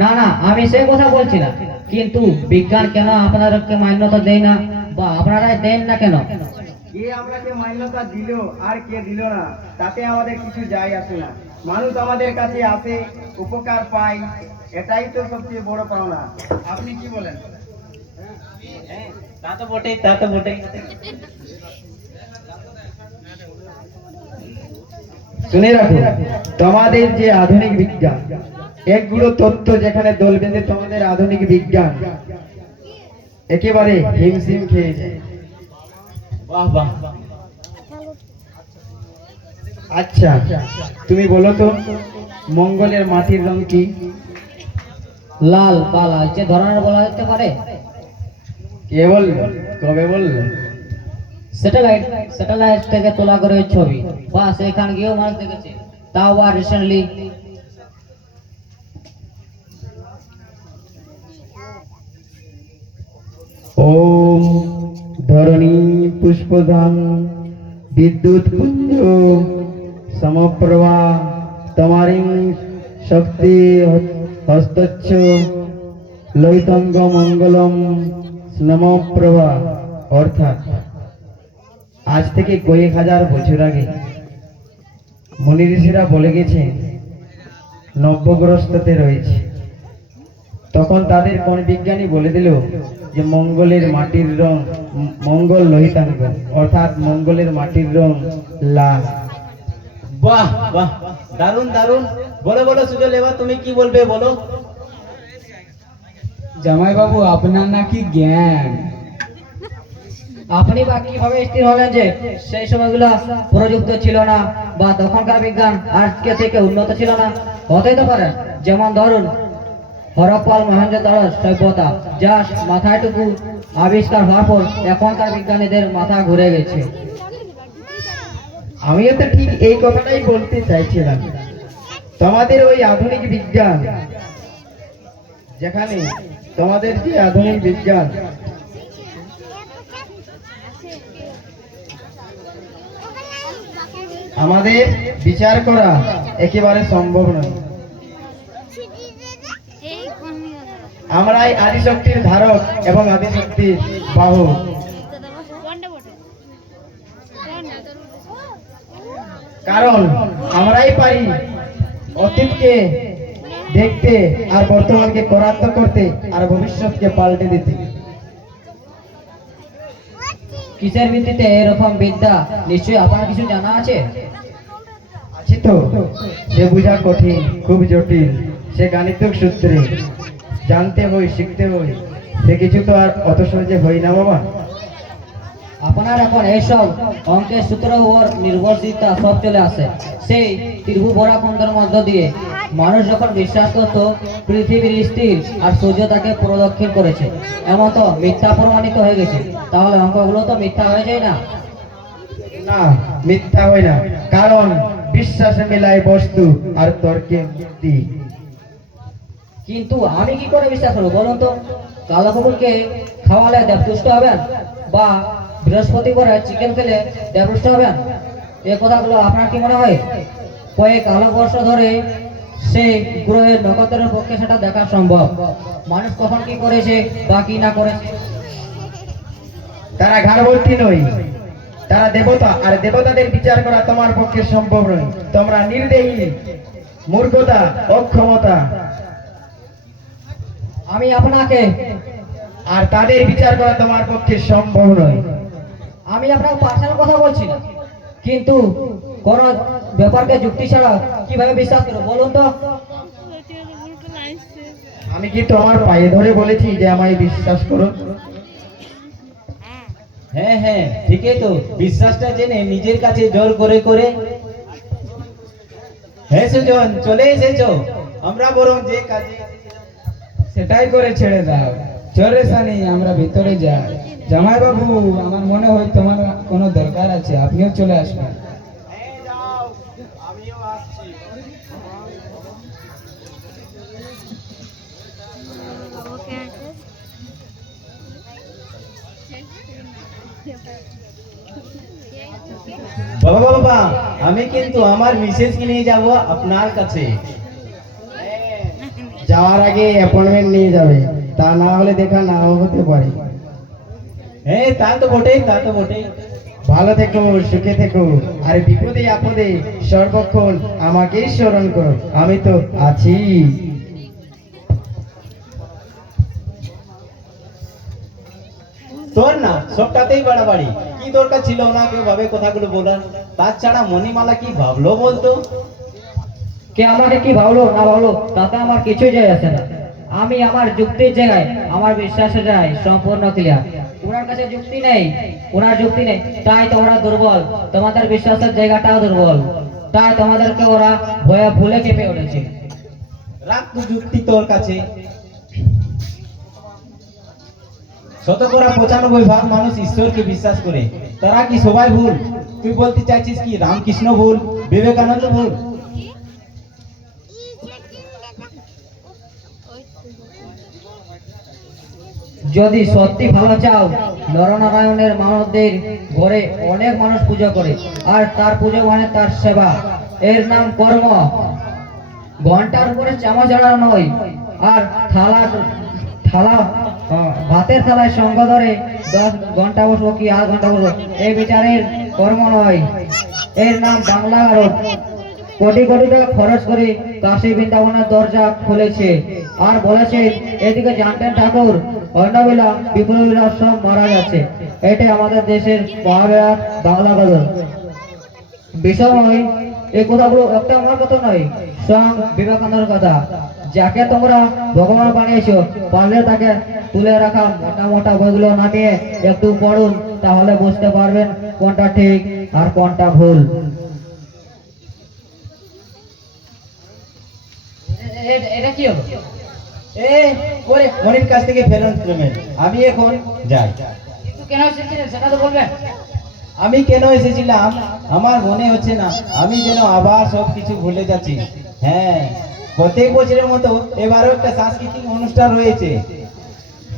না না, আমি সে কথা বলছি না, কিন্তু বিজ্ঞান কেন আপনাদেরকে মান্যতা দেয় না, বা আপনারাই দেন না কেন? কে আপনাকে মান্যতা দিল আর কে দিল না, তাতে আমাদের কিছু যায় আসে না। মানুষ আমাদের কাছে আসে, উপকার পায়, এটাই তো সবচেয়ে বড় পাওনা। আপনি কি বলেন? তা তো বটেই, তা তো বটেই। শুনে রাখো, তোমাদের যে আধুনিক বিজ্ঞান, একগুলো তথ্য যেখানে দোল বেঁধে তোমাদের আধুনিক বিজ্ঞান একেবারে হিমশিম খেয়ে যায়। বাহ বাহ। আচ্ছা, তুমি বলো তো, মঙ্গলের মাটির রং কি? লাল বা লালচে ধরনের বলা যেতে পারে। কে বলল? কবে বলল? স্যাটেলাইট স্যাটেলাইট থেকে তোলা করে ওই ছবি, বা সেখানে গিয়েও মানুষ দেখেছে, তাও বা রিসেন্টলি। ওম ধরণী পুষ্পধান বিদ্যুৎ পুঞ্জ সমপ্রভা তোমারিং শক্তি হস্তচ্ছ ললিতঙ্গ মঙ্গলম নমপ্রভা। অর্থাৎ আজ থেকে কয়েক হাজার বছর আগে মুনি ঋষিরা বলে গেছেন নব্যগ্রস্ততে রয়েছে। তখন তাদের কোন বিজ্ঞানী বলে দিল যে মঙ্গলের মাটির রং, মঙ্গল লোহিতাঙ্গ, অর্থাৎ মঙ্গলের মাটির রং লাল। বাহ বাহ, দারুণ দারুণ। বলো বলো সুজল, এবার তুমি কি বলবে বলো। জামাই বাবু, আপনার নাকি জ্ঞান। আপনি বা কিভাবে স্থির হলেন যে সেই সময়গুলো প্রযুক্ত ছিল না, বা তখনকার বিজ্ঞান আজকে থেকে উন্নত ছিল না? হতেই তো পারে। যেমন ধরুন হরপ্পাল মহেঞ্জোদারো সভ্যতা, যা মাথায়টুকু আবিষ্কার হওয়ার পর এখনকার বিজ্ঞানীদের মাথা ঘুরে গেছে। আমিও তো ঠিক এই কথাটাই বলতে চাইছিলাম। তোমাদের ওই আধুনিক বিজ্ঞান, যেখানে তোমাদের যে আধুনিক বিজ্ঞান আমাদের বিচার করা একেবারে সম্ভব নয়। আমরাই আদিশক্তির ধারক এবং আদিশক্তির বাহক। কারণ আমরাই পারি অতীতকে দেখতে, আর বর্তমানকে করায়ত্ত করতে, আর ভবিষ্যৎকে পাল্টে দিতে। কিসের ভিত্তিতে এরকম বিদ্যা? নিশ্চয়ই আপনার কিছু জানা আছে। আছে তো, সে বোঝা কঠিন, খুব জটিল। সে গাণিতিক সূত্রে জানতে হয়, শিখতে হয়। সে কিছু তো আর অত সহজে হয় না বাবা। আপনার এখন এইসব অঙ্কের সূত্র ওর নির্ভরশীলতা সব চলে আসে সেই ত্রিভুবরাখণ্ডের মধ্য দিয়ে। মানুষ যখন বিশ্বাস করত পৃথিবীর স্থির আর সূর্য তাকে প্রদক্ষিণ করেছে, এমন তো মিথ্যা প্রমাণিত হয়ে গেছে। তাহলে অঙ্কগুলো তো মিথ্যা হয়ে যায় না? না, মিথ্যা হয় না, কারণ বিশ্বাসে মেলায় বস্তু আর তর্কে যুক্তি। কিন্তু আমি কি করে বিশ্বাস করবো বলুন তো? কালো কুকুরকে খাওয়ালে দেবতুষ্ট হবেন, বা বৃহস্পতিবারে চিকেন খেলে দেবতুষ্ট হবেন? এই কথাগুলো আপনার কি মনে হয় কয়েক আলো বর্ষ ধরে সেই গ্রহের নক্ষত্রের পক্ষে সেটা দেখা সম্ভব? মানুষ কখন কি করেছে বা কি না করেছে? তারা ঘাড়বর্তী নয়, তারা দেবতা, আর দেবতাদের বিচার করা তোমার পক্ষে সম্ভব নয়। তোমরা নির্দেহী, মূর্খতা, অক্ষমতা। আমি আপনাকে আর তাদের বিচার করা তোমার পক্ষে সম্ভব নয়। আমি আপনাকে পার্সোনাল কথা বলছি না, কিন্তু কোন ব্যাপারকে যুক্তি ছাড়া কিভাবে বিশ্বাস করবো বলুন তো? আমি কি তোমার পায়ে ধরে বলেছি যে আমায় বিশ্বাস করো? হ্যাঁ হ্যাঁ, ঠিকই তো। বিশ্বাসটা জেনে নিজের কাছে জোর করে করে। হ্যাঁ সুজন, চলে এসেছো। আমরা বরং যে কাজে সেটাই করে ছেড়ে দাও। চলে সানি, আমরা ভিতরে যাই। জামাই বাবু, আমার মনে হয় তোমার কোনো দরকার আছে, আপনিও চলে আসবেন। যাও, আমিও বাবা বাবা বাবা, আমি কিন্তু আমার মিসেসকে নিয়ে যাব আপনার কাছে। যাওয়ার আগে অ্যাপয়েন্টমেন্ট নিয়ে যাবে, তা না হলে দেখা নাও হতে পারে। হ্যাঁ তা তো বটেই, তা তো বটেই। ভালো থেকো, সুখে থেকো, আর বিপদে আপদে সর্বক্ষণ আমাকেই স্মরণ করো, আমি তো আছি। তোর না সবটাতেই বাড়াবাড়ি। কি দরকার ছিল ওনাকে ভাবে কথাগুলো বলার? তাছাড়া মণিমালা কি ভাবলো বলতো? কে আমাকে কি ভাবলো না ভাবলো তাতে আমার কিছুই যায় আসে না। আমি আমার যুক্তির জায়গায়, আমার বিশ্বাসের জায়গায় সম্পূর্ণ ক্লিয়ার। ওনার কাছে যুক্তি নেই, ওনার যুক্তি নেই, তাই তো ওরা দুর্বল। তোমাদের বিশ্বাসের জায়গাটাও দুর্বল, তাই তোমাদেরকে ওরা ভয়ে ভুলে কেঁপে উঠেছে। রাখ তো যুক্তি তোর কাছে। ৯৫% মানুষ ঈশ্বরকে বিশ্বাস করে, তারা কি সবাই ভুল? তুই বলতে চাইছিস কি রামকৃষ্ণ ভুল, বিবেকানন্দ ভুল? যদি সত্যি ভালো চাও, নরনারায়ণের মানবদের ঘরে অনেক মানুষ পুজো করে, আর তার পুজো মানে তার সেবা। এর নাম কর্ম। ঘন্টার উপরে চামচ জড়ানো নয়, আর ভাতের থালায় সঙ্গ ধরে 10 ঘন্টা বসবো কি 8 ঘন্টা বসবো, এই বিচারের কর্ম নয়। এর নাম বাংলা আরব। কোটি কোটি টাকা খরচ করে কাশী বৃন্দাবনের দরজা খুলেছে, আর বলেছে এদিকে জানতেন ঠাকুর অন্নবেলা বিপ্লবীরা সব মারা যাচ্ছে। এটাই আমাদের দেশের মহাবিরাট বাংলা গজল। বিষয় নয়, এই কথাগুলো একটা আমার কথা নয়, স্বয়ং বিবেকানন্দের কথা। যাকে তোমরা ভগবান বানিয়েছো, পারলে তাকে তুলে রাখা মোটা মোটা বইগুলো নামিয়ে একটু পড়ুন, তাহলে বুঝতে পারবেন কোনটা ঠিক আর কোনটা ভুল। এটা কি হলো? ওরে মনির কাছ থেকে ফেরন পেমেন্ট। আমি এখন যাই। কিন্তু কেন এসেছিলেন সেটা তো বলবেন। আমি কেন এসেছিলাম আমার মনে হচ্ছে না, আমি যেন আবার সবকিছু ভুলে যাচ্ছি। হ্যাঁ, প্রত্যেক বছরের মতো এবারও একটা সাংস্কৃতিক অনুষ্ঠান রয়েছে।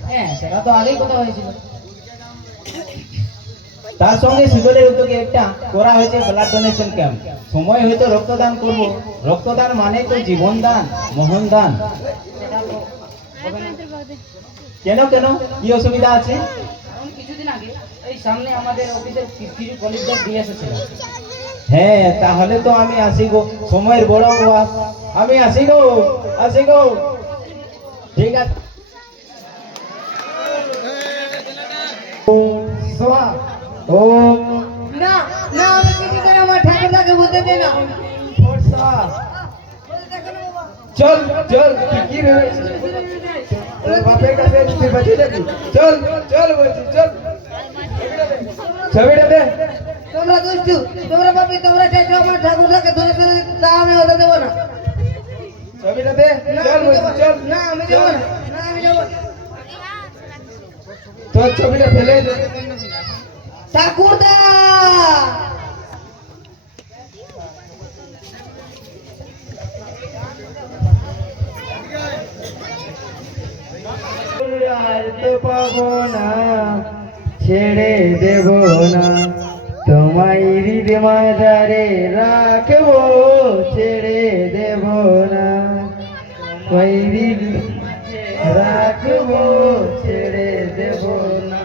হ্যাঁ, সেটা তো আগেই কথা হয়েছিল। তার সঙ্গে সুজলের উদ্যোগে একটা করা হয়েছে ব্লাড ডোনেশন ক্যাম্প। সময় হয়তো রক্তদান করব। রক্তদান মানে তো জীবন দান, মোহন দান। কেন কেন কি অসুবিধা আছে? কারণ কিছুদিন আগে এই সামনে আমাদের অফিসের কিছু কলিগদের দিয়ে এসেছিল। হ্যাঁ, তাহলে তো আমি আসি গো, সময়ের বড় অভাব। আমি আসি গো, আসি গো। ঠিক আছে। সোহা, ও না না, আমি কিছু করে আমার ঠাকুরদাকে বলতে দে না। ফর্সা। চল চল, তুই কি ভেবেছিস? তোর বাপের কাছে তুই বাঁচিয়ে যাবি? চল চল বলছি, চল। ছবিটা দে। তোমরা দুষ্টু, তোমরা পাপি, তোমরা চাইছো আমার ঠাকুরদাকে ধরে ধরে, তা আমি হতে দেবো না। ছবিটা দে, না, চল আমি বলছি, দেবো না। চল। না, আমি দেবো না। না, আমি দেবো না। তোর ছবিটা ফেলে দে। ঠাকুরদা! আর তো পাবো না, ছেড়ে দেব না, তোমায় হৃদ মাঝারে রাখবো, ছেড়ে দেব না, ওই হৃদ রাখবো, ছেড়ে দেব না।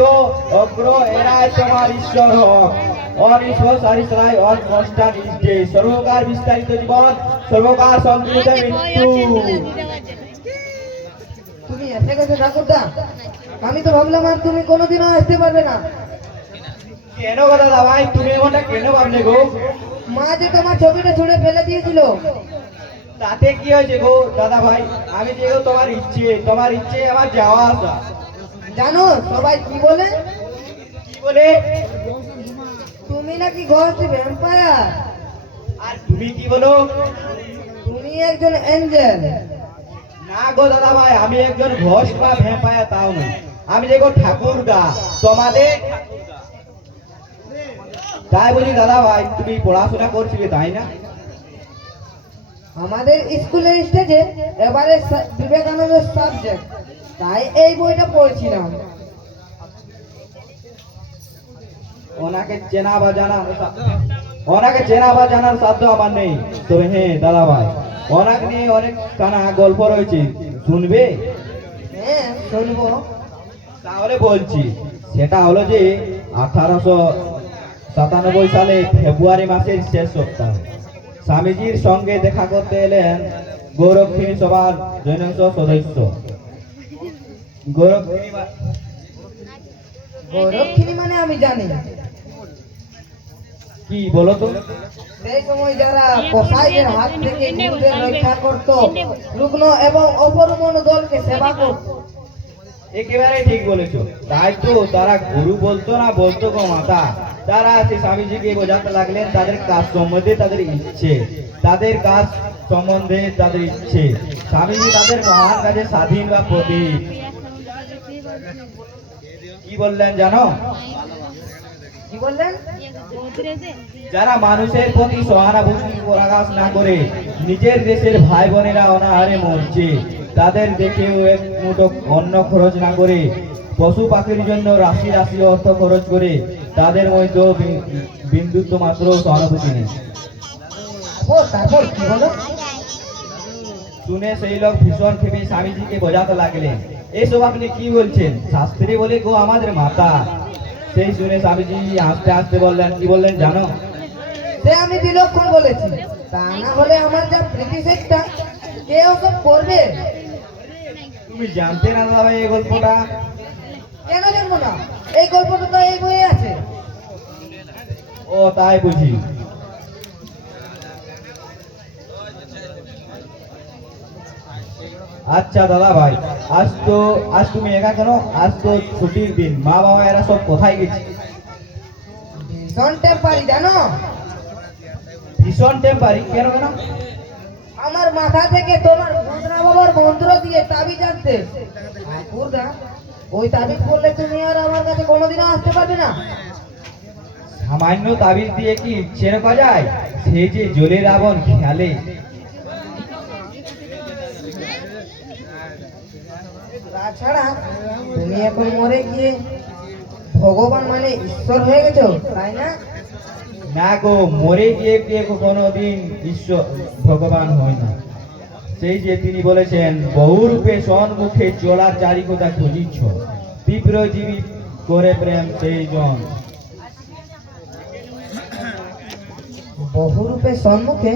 তো অগ্র এরাই তোমার ঈশ্বর হোক। অনিশ্বর সারিসরাই অন কনস্ট্যান্ট ইজ ডে। সর্বকার বিস্তারিত জীবন, সর্বকার সন্তুলিত মৃত্যু। তুমি এসে গেছো ঠাকুরদা? আমি তো ভাবলাম আর তুমি কোনোদিনও আসতে পারবে না। কেন গো দাদা ভাই, তুমি এমনটা কেন ভাবলে গো? মা যে তোমার ছবিটা ছুঁড়ে ফেলে দিয়েছিল। তাতে কি হয়েছে গো দাদা ভাই? আমি যে গো তোমার ইচ্ছে আমার যাওয়া আসা। জানো সবাই কি বলে? কি বলে? তুমি নাকি ঘোস্ট ভ্যাম্পায়ার। আর তুমি কি বলো? তুমি একজন এঞ্জেল। না গো দাদা ভাই, আমি একজন ঘোস্ট বা ভ্যাম্পায়ার তাও নই। আমি যে গো ঠাকুরদা, তোমাদের ঠাকুরদা। তাই বলি দাদা ভাই, তুমি পড়াশোনা করছিলে তাই না? আমাদের স্কুলের স্টেজে এবারে বিবেকানন্দ সাবজেক্ট, তাই এই বইটা পড়ছিলাম। ওনাকে চেনা বা জানার সাধ্য আমার নেই, তবে হ্যাঁ দাদা ভাই, ওনাকে নিয়ে অনেক কানা গল্প রয়েছে, শুনবে? হ্যাঁ, শুনবো। তাহলে বলছি, সেটা হলো যে 1897 সালে ফেব্রুয়ারি মাসের শেষ সপ্তাহে স্বামীজির সঙ্গে দেখা করতে এলেন গৌরক্ষিণী সভার জৈনস সদস্য। গৌরক্ষিণী মানে আমি জানি, কি বলো তো? সেই সময় যারা কসাইদের হাত থেকে গুরুদের রক্ষা করত, রুগ্ন এবং অপরমণ দলকে সেবা করত। একেবারে ঠিক বলেছো। তাই তো তারা গুরু বলতো না, বলতো গো মাতা। তারা সে স্বামীজিকে বোঝাতে লাগলেন তাদের কাজ সম্বন্ধে, তাদের ইচ্ছে, তাদের কাজ সম্বন্ধে তাদের ইচ্ছে। স্বামীজি তাদের মহান কাজে স্বাধীন বা প্রতীক। কি বললেন জানো? কি বললেন? যারা মানুষের প্রতি সহানুভূতি প্রকাশ না করে নিজের দেশের ভাই বোনেরা অনাহারে মরছে, তাদের দেখেও এক মুঠো অন্ন খরচ না করে পশু পাখির জন্য রাশি রাশি অর্থ খরচ করে, তাদের মধ্যে বিন্দুত্ব মাত্র সহানুভূতি নেই। তারপর কি হলো? শুনে সেই লোক ভীষণ ক্ষেপে স্বামীজিকে বোঝাতে লাগলেন, এসব আপনি কি বলছেন? শাস্ত্রী বলে গো আমাদের মাতা। সেই শুনে স্বামীজি হাসতে হাসতে বললেন, কি বললেন জানো? সে আমি বিলক্ষণ বলেছি, তা না হলে আমার যা প্রীতিশেষটা কে ওসব করবে? তুমি জানতে না দাদা ভাই এই গল্পটা? কেন জানবো না? এই গল্পটা তো এই বইয়ে আছে। ও তাই বুঝি। আচ্ছা দাদা ভাই, আজ তুমি একা কেন? আজ তো ছুটির দিন, মা বাবা এরা সব কোথায় গেছে? ভীষণ টেম্পারি জানো? ভীষণ টেম্পারি? কেন কেন? আমার মাথা থেকে তোমার ভূতনা বাবার মন্ত্র দিয়ে তাবিজ আনতে। ঠাকুরদা, ওই তাবিজ বললে তুমি আর আমার কাছে কোনোদিনও আসতে পারবে না। সামান্য তাবিজ দিয়ে কি ছেড়ে পাওয়া যায়? সে যে জলের আগুন খেয়ালে। তাছাড়া তুমি এখন মরে গিয়ে ভগবান মানে ঈশ্বর হয়ে গেছো, তাই না? না গো, মরে গিয়ে কে কোনোদিন ঈশ্বর ভগবান হয় না। সেই যে তিনি বলেছেন, বহুরূপে সন্মুখে চলার চারিকতা খুঁজিচ্ছ, তীব্র জীবী করে প্রেম সেই জন। বহুরূপে সম্মুখে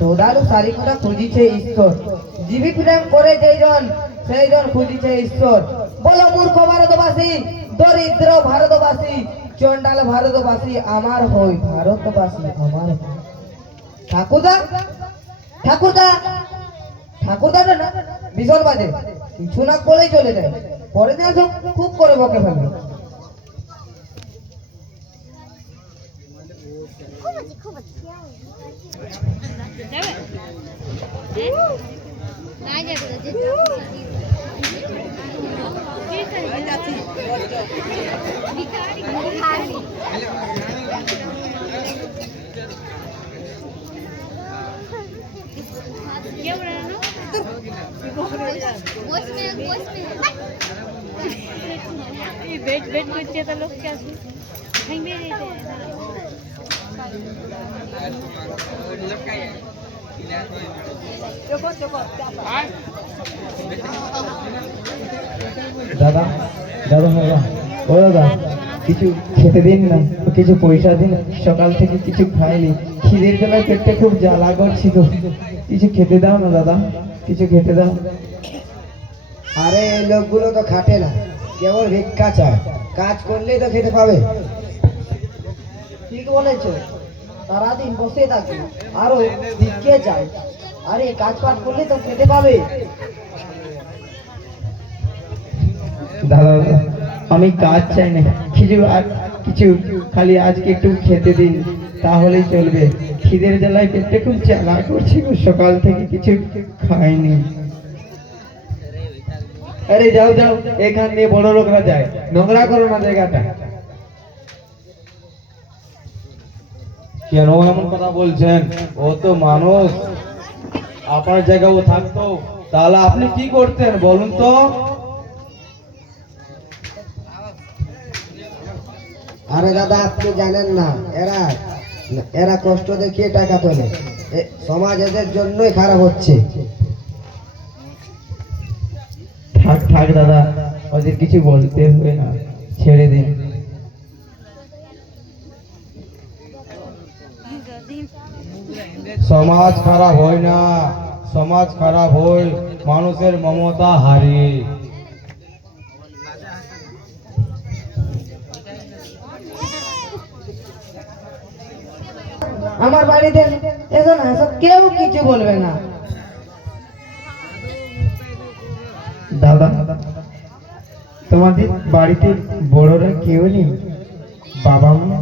তোদারু সারিকতা খুঁজিছে ঈশ্বর, জীবী প্রেম করে সেই জন খুঁজিছে ঈশ্বর। বলো মূর্খ ভারতবাসী, দরিদ্র ভারতবাসী, চন্ডাল ভারতবাসী, আমার হই ভারতবাসী আমার হই। ঠাকুরদা, ঠাকুরদা, ঠাকুরদা না ভীষণ বাজে, কিছু না বলেই চলে যায়। পরে দিন খুব করে বকে ফেলবে। নাই যাবে যে वेट वेट करते तो लोग क्या खाएंगे দাদা, দাদা বাবা, ও দাদা, কিছু খেতে দিন না, কিছু পয়সা দিন। সকাল থেকে কিছু খাইনি, খিদের বেলায় পেটটা খুব জ্বালা করছি তো, কিছু খেতে দাও না দাদা, কিছু খেতে দাও। আরে এই লোকগুলো তো খাটে না, কেবল ভিক্ষা চায়, কাজ করলেই তো খেতে পাবে। ঠিক বলেছো, সারাদিন বসে থাকে আরো ভিক্ষে যায়, আরে কাজ পাঠ করলে তো খেতে পাবে। দাদা দাদা, আমি কাজ চাই না, কিছু খালি আজকে একটু খেতে দিন, তাহলেই চলবে। খিদের জ্বালায় পেটটা খুব জ্বালা করছে, সকাল থেকে কিছু খাইনি। আরে যাও যাও, এখান দিয়ে বড় লোকরা যায়, নোংরা করো না জায়গাটা। কেন এমন কথা বলছেন? ও তো মানুষ, আপনার জায়গায় ও থাকতো তাহলে আপনি কি করতেন বলুন তো? আরে দাদা, আপনি জানেন না, এরা এরা কষ্ট দেখিয়ে টাকা তোলে। সমাজ এদের জন্যই খারাপ হচ্ছে। থাক থাক দাদা, ওদের কিছু বলতে হবে না, ছেড়ে দিন। সমাজ খারাপ হয় না, সমাজ খারাপ হয় মানুষের মমতা হারিয়ে। আমার বাড়িতে এসো না, এসব কেউ কিছু বলবে না। দাদা, তোমাদের বাড়িতে বড়রা কেউ নেই? বাবা মা?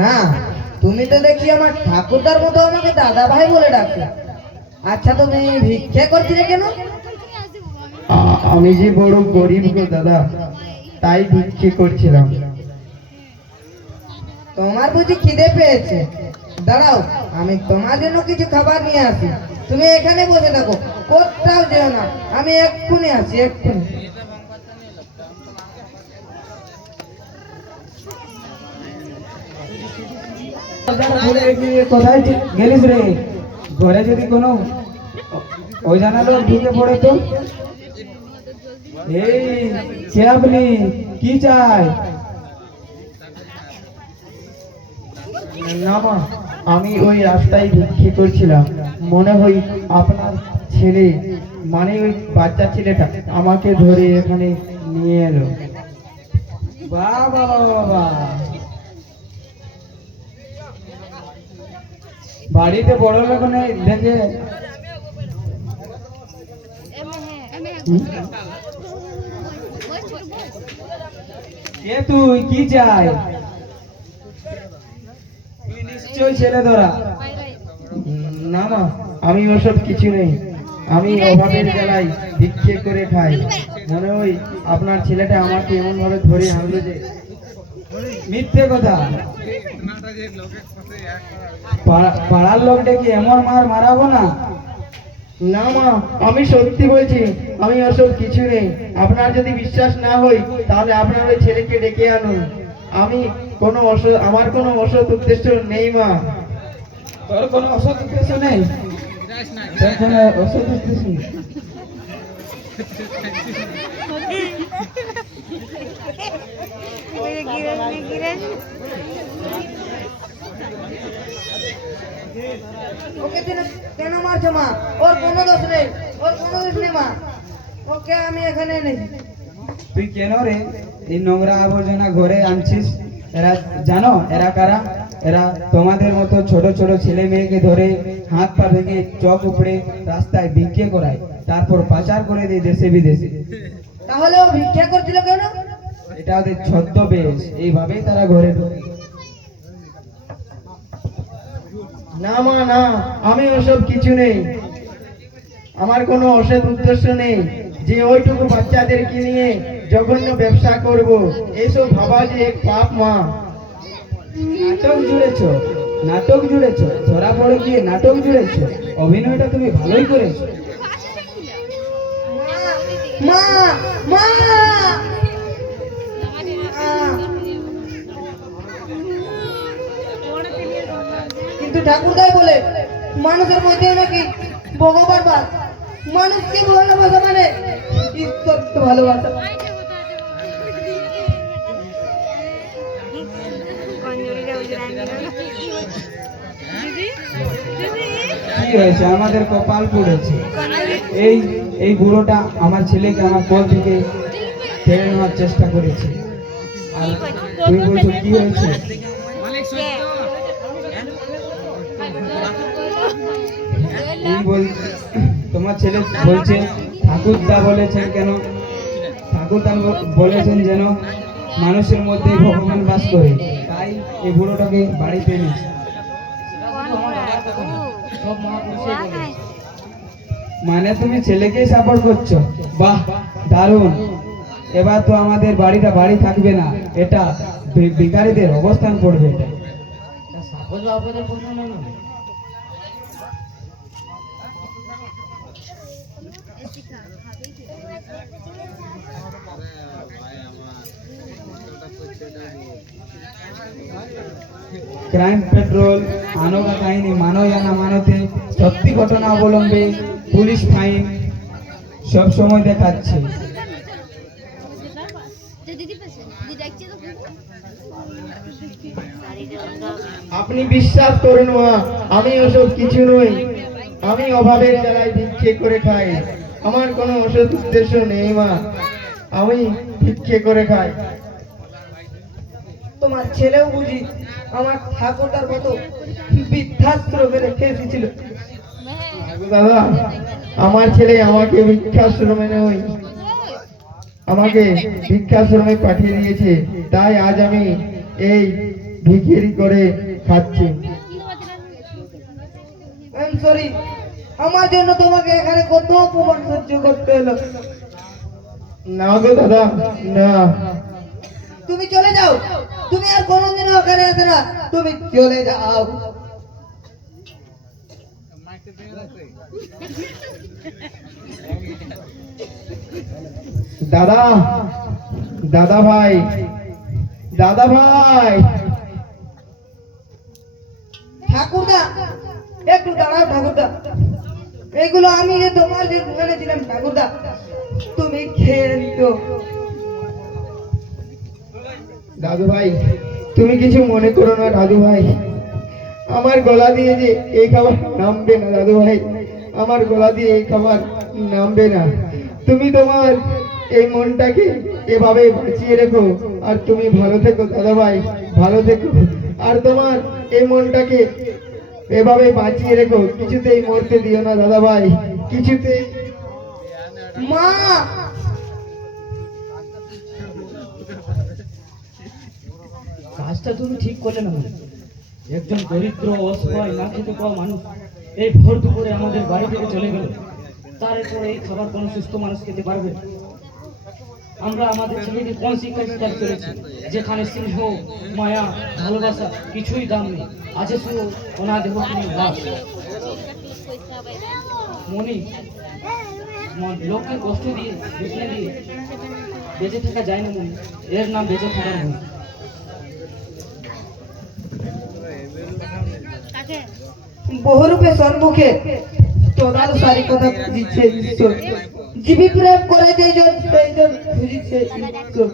না, তুমি তো দেখি আমার ঠাকুরদার মতো আমাকে দাদা ভাই বলে ডাকছো। আচ্ছা, তুমি ভিক্ষা করছিলে কেন? আমি যে বড় গরিব গো দাদা, তাই ভিক্ষে করছিলাম। তোমার বুঝি খিদে পেয়েছে? দাঁড়াও, আমি তোমার জন্য কিছু খাবার নিয়ে আসি। তুমি এখানে বসে থাকো, কোথাও যেও না, আমি এক্ষুনি আসি, এক্ষুনি। কোথায় গেলিস রে? ঘরে যদি কোনো ওই জানা লোক ঢুকে পড়ে তো? এই কে আপনি? কি চাই? না মা, আমি ওই রাস্তায় ভিক্ষে করছিলাম, মনে হয় আপনার ছেলে, মানে ওই বাচ্চা ছেলেটা আমাকে ধরে এখানে নিয়ে এলো। বাবা বাবা, বাড়িতে বড় লোক নেই দেখে। কে তুই? কি চাই? তুই নিশ্চয় ছেলে ধরা। না মা, আমি ওসব কিছু নেই, আমি অভাবের জ্বালায় ভিক্ষে করে খাই। মনে হয় আপনার ছেলেটা আমাকে এমন ভাবে ধরে আনলো যে। মিথ্যে কথা, পাড়ার লোক ডেকে এমন মার মারাবো না। না মা, আমি সত্যি বলছি, আমি ওসব কিছু নেই। আপনার যদি বিশ্বাস না হয় তাহলে আপনার ওই ছেলেকে ডেকে আনুন। আমি কোনো আমার কোনো অসৎ উদ্দেশ্য নেই মা। তোর কোনো অসৎ উদ্দেশ্য নেই? তোর কোনো অসৎ উদ্দেশ্য নেই? ওকে কেন মারছো মা? ওর কোনো দোষ নেই, ওর কোনো দোষ নেই মা। ওকে আমি এখানে এনেছি। তুই কেন রে এই নোংরা আবর্জনা ঘরে আনছিস? এরা জানো এরা কারা? এরা তোমাদের মতো ছোট ছোট ছেলে মেয়েকে ধরে হাত পা ভেঙে চক উপড়ে রাস্তায় ভিক্ষে করায়, তারপর পাচার করে দেয় দেশে বিদেশে। তাহলে ও ভিক্ষা করছিল কেন? এটা ওদের ছদ্মবেশ, এইভাবেই তারা ঘরে ঢোকে। না মা না, আমি ওসব কিছু নেই, আমার কোনো অসৎ উদ্দেশ্য নেই যে ওইটুকু বাচ্চাদেরকে নিয়ে জঘন্য ব্যবসা করব। এইসব ভাবা যে এক পাপ মা। নাটক জুড়েছ, নাটক জুড়েছ, ধরা পড়ে গিয়ে নাটক জুড়েছ। অভিনয়টা তুমি ভালোই করেছো। মা মা, কিন্তু ঠাকুরদাই বলে মানুষের মধ্যে নাকি ভগবান বাস। মানুষকে ভালোবাসা মানে ঈশ্বরকে ভালোবাসা। কি হয়েছে? আমাদের কপাল পড়েছে। এই এই বুড়োটা আমার ছেলেকে আমার কোল থেকে টেনে নেওয়ার চেষ্টা করেছে। আর তুমি বলছো কি হয়েছে? এই তোমার ছেলে বলছে ঠাকুরদা বলেছেন কেন? ঠাকুরদা বলেছেন যেন মানুষের মধ্যে ভগবান বাস করে, তাই এই বুড়োটাকে বাড়িতে এনেছে। মানে তুমি ছেলেকেই সাপোর্ট করছো? বাহ, দারুণ। এবার তো আমাদের বাড়িটা বাড়ি থাকবে না, এটা ভিখারিদের অবস্থান পড়বে এটা। সাপোজ বাপদের প্রশ্ন নয় না। ক্রাইম পেট্রোল আনোগা কাহিনী মানো या না মানোতে সত্যি ঘটনা অবলম্বে পুলিশ ফাইন সব সময় দেখাচ্ছে। আপনি বিশ্বাস করুন মা, আমি ওসব কিছু নই। আমি অভাবের জ্বালায় ভিক্ষে করে খাই। আমার কোনো অসৎ উদ্দেশ্য নেই মা, আমি ভিক্ষে করে খাই। তোমার ছেলেও বুঝি আমার ঠাকুরদার মতো বৃদ্ধাশ্রমে রেখে এসেছিল। দাদা, আমার ছেলে আমাকে ভিক্ষাশ্রমে নয়, আমাকে ভিক্ষাশ্রমে পাঠিয়ে দিয়েছে, তাই আজ আমি এই ভিখিরি করে খাচ্ছি। সরি, আমার জন্য তোমাকে এখানে কত অপমান সহ্য করতে হলো। না গো দাদা, না। তুমি চলে যাও, তুমি আর কোনোদিনও ওখানে আসে না, তুমি চলে যাও। দাদা, দাদা ভাই, দাদা ভাই। ঠাকুরদা, একটু দাঁড়াও ঠাকুরদা, এগুলো আমি যে তোমার যে দোকানে ছিলাম ঠাকুরদা, তুমি খেয়ে নিও। দাদু ভাই, তুমি কিছু মনে করো না দাদু ভাই, আমার গলা দিয়ে যে এই খাবার নামবে না দাদু ভাই, আমার গলা দিয়ে এই খাবার নামবে না। তুমি তোমার এই মনটাকে এভাবে বাঁচিয়ে রেখো, আর তুমি ভালো থেকো দাদা ভাই, ভালো থেকো। আর তোমার এই মনটাকে এভাবে বাঁচিয়ে রেখো, কিছুতেই মরতে দিও না দাদা ভাই, কিছুতেই। মা, কাজটা তুমি ঠিক করলে না। একজন দরিদ্র অসহায় না খেতে পাওয়া মানুষ এই ভোর দুপুরে আমাদের বাড়ি থেকে চলে গেল, তারপরে এই খাবার কোন সুস্থ মানুষ খেতে পারবে? আমরা আমাদের ছেলেকে কোন শিক্ষা শিক্ষা করেছি, যেখানে স্নেহ, মায়া, ভালোবাসা কিছুই দাম নেই, আছে শুধু অনাদেহ লাভ। মনি, লোককে কষ্ট দিয়ে বেঁচে দিয়ে বেঁচে থাকা যায় না মনি, এর নাম বেঁচে থাকার ভুল। বহুরূপে সম্মুখে তোদার সারি কথা দিচ্ছে ঈশ্বর, জীবী প্রেম করে যেজন সেইজন খুঁজিছে ঈশ্বর।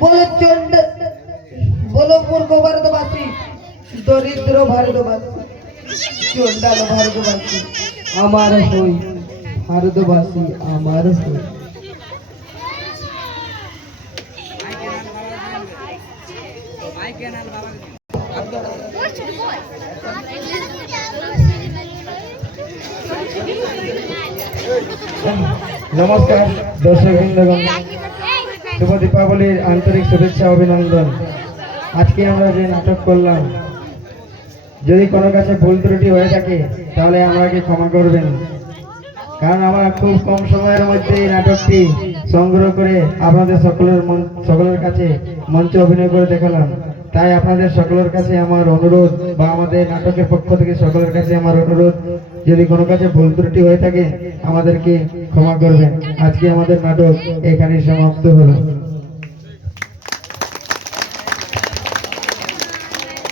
বলো চন্ড, বলো মূর্খ ভারতবাসী, দরিদ্র ভারতবাসী, চন্ডাল ভারতবাসী, আমার হই ভারতবাসী, আমার হই। নমস্কার দর্শক বৃন্দগণ, শুভ দীপাবলির আন্তরিক শুভেচ্ছা অভিনন্দন। আজকে আমরা যে নাটক করলাম, যদি কোনো কাছে ভুল ত্রুটি হয়ে থাকে তাহলে আমাকে ক্ষমা করবেন, কারণ আমরা খুব কম সময়ের মধ্যে এই নাটকটি সংগ্রহ করে আপনাদের সকলের কাছে মঞ্চে অভিনয় করে দেখালাম। তাই আপনাদের সকলের কাছে আমার অনুরোধ, বা আমাদের নাটকের পক্ষ থেকে সকলের কাছে আমার অনুরোধ, যদি কোনো কাছে ভুল ত্রুটি হয়ে থাকে আমাদেরকে ক্ষমা করবেন। আজকে আমাদের নাটক এখানেই সমাপ্ত হলো।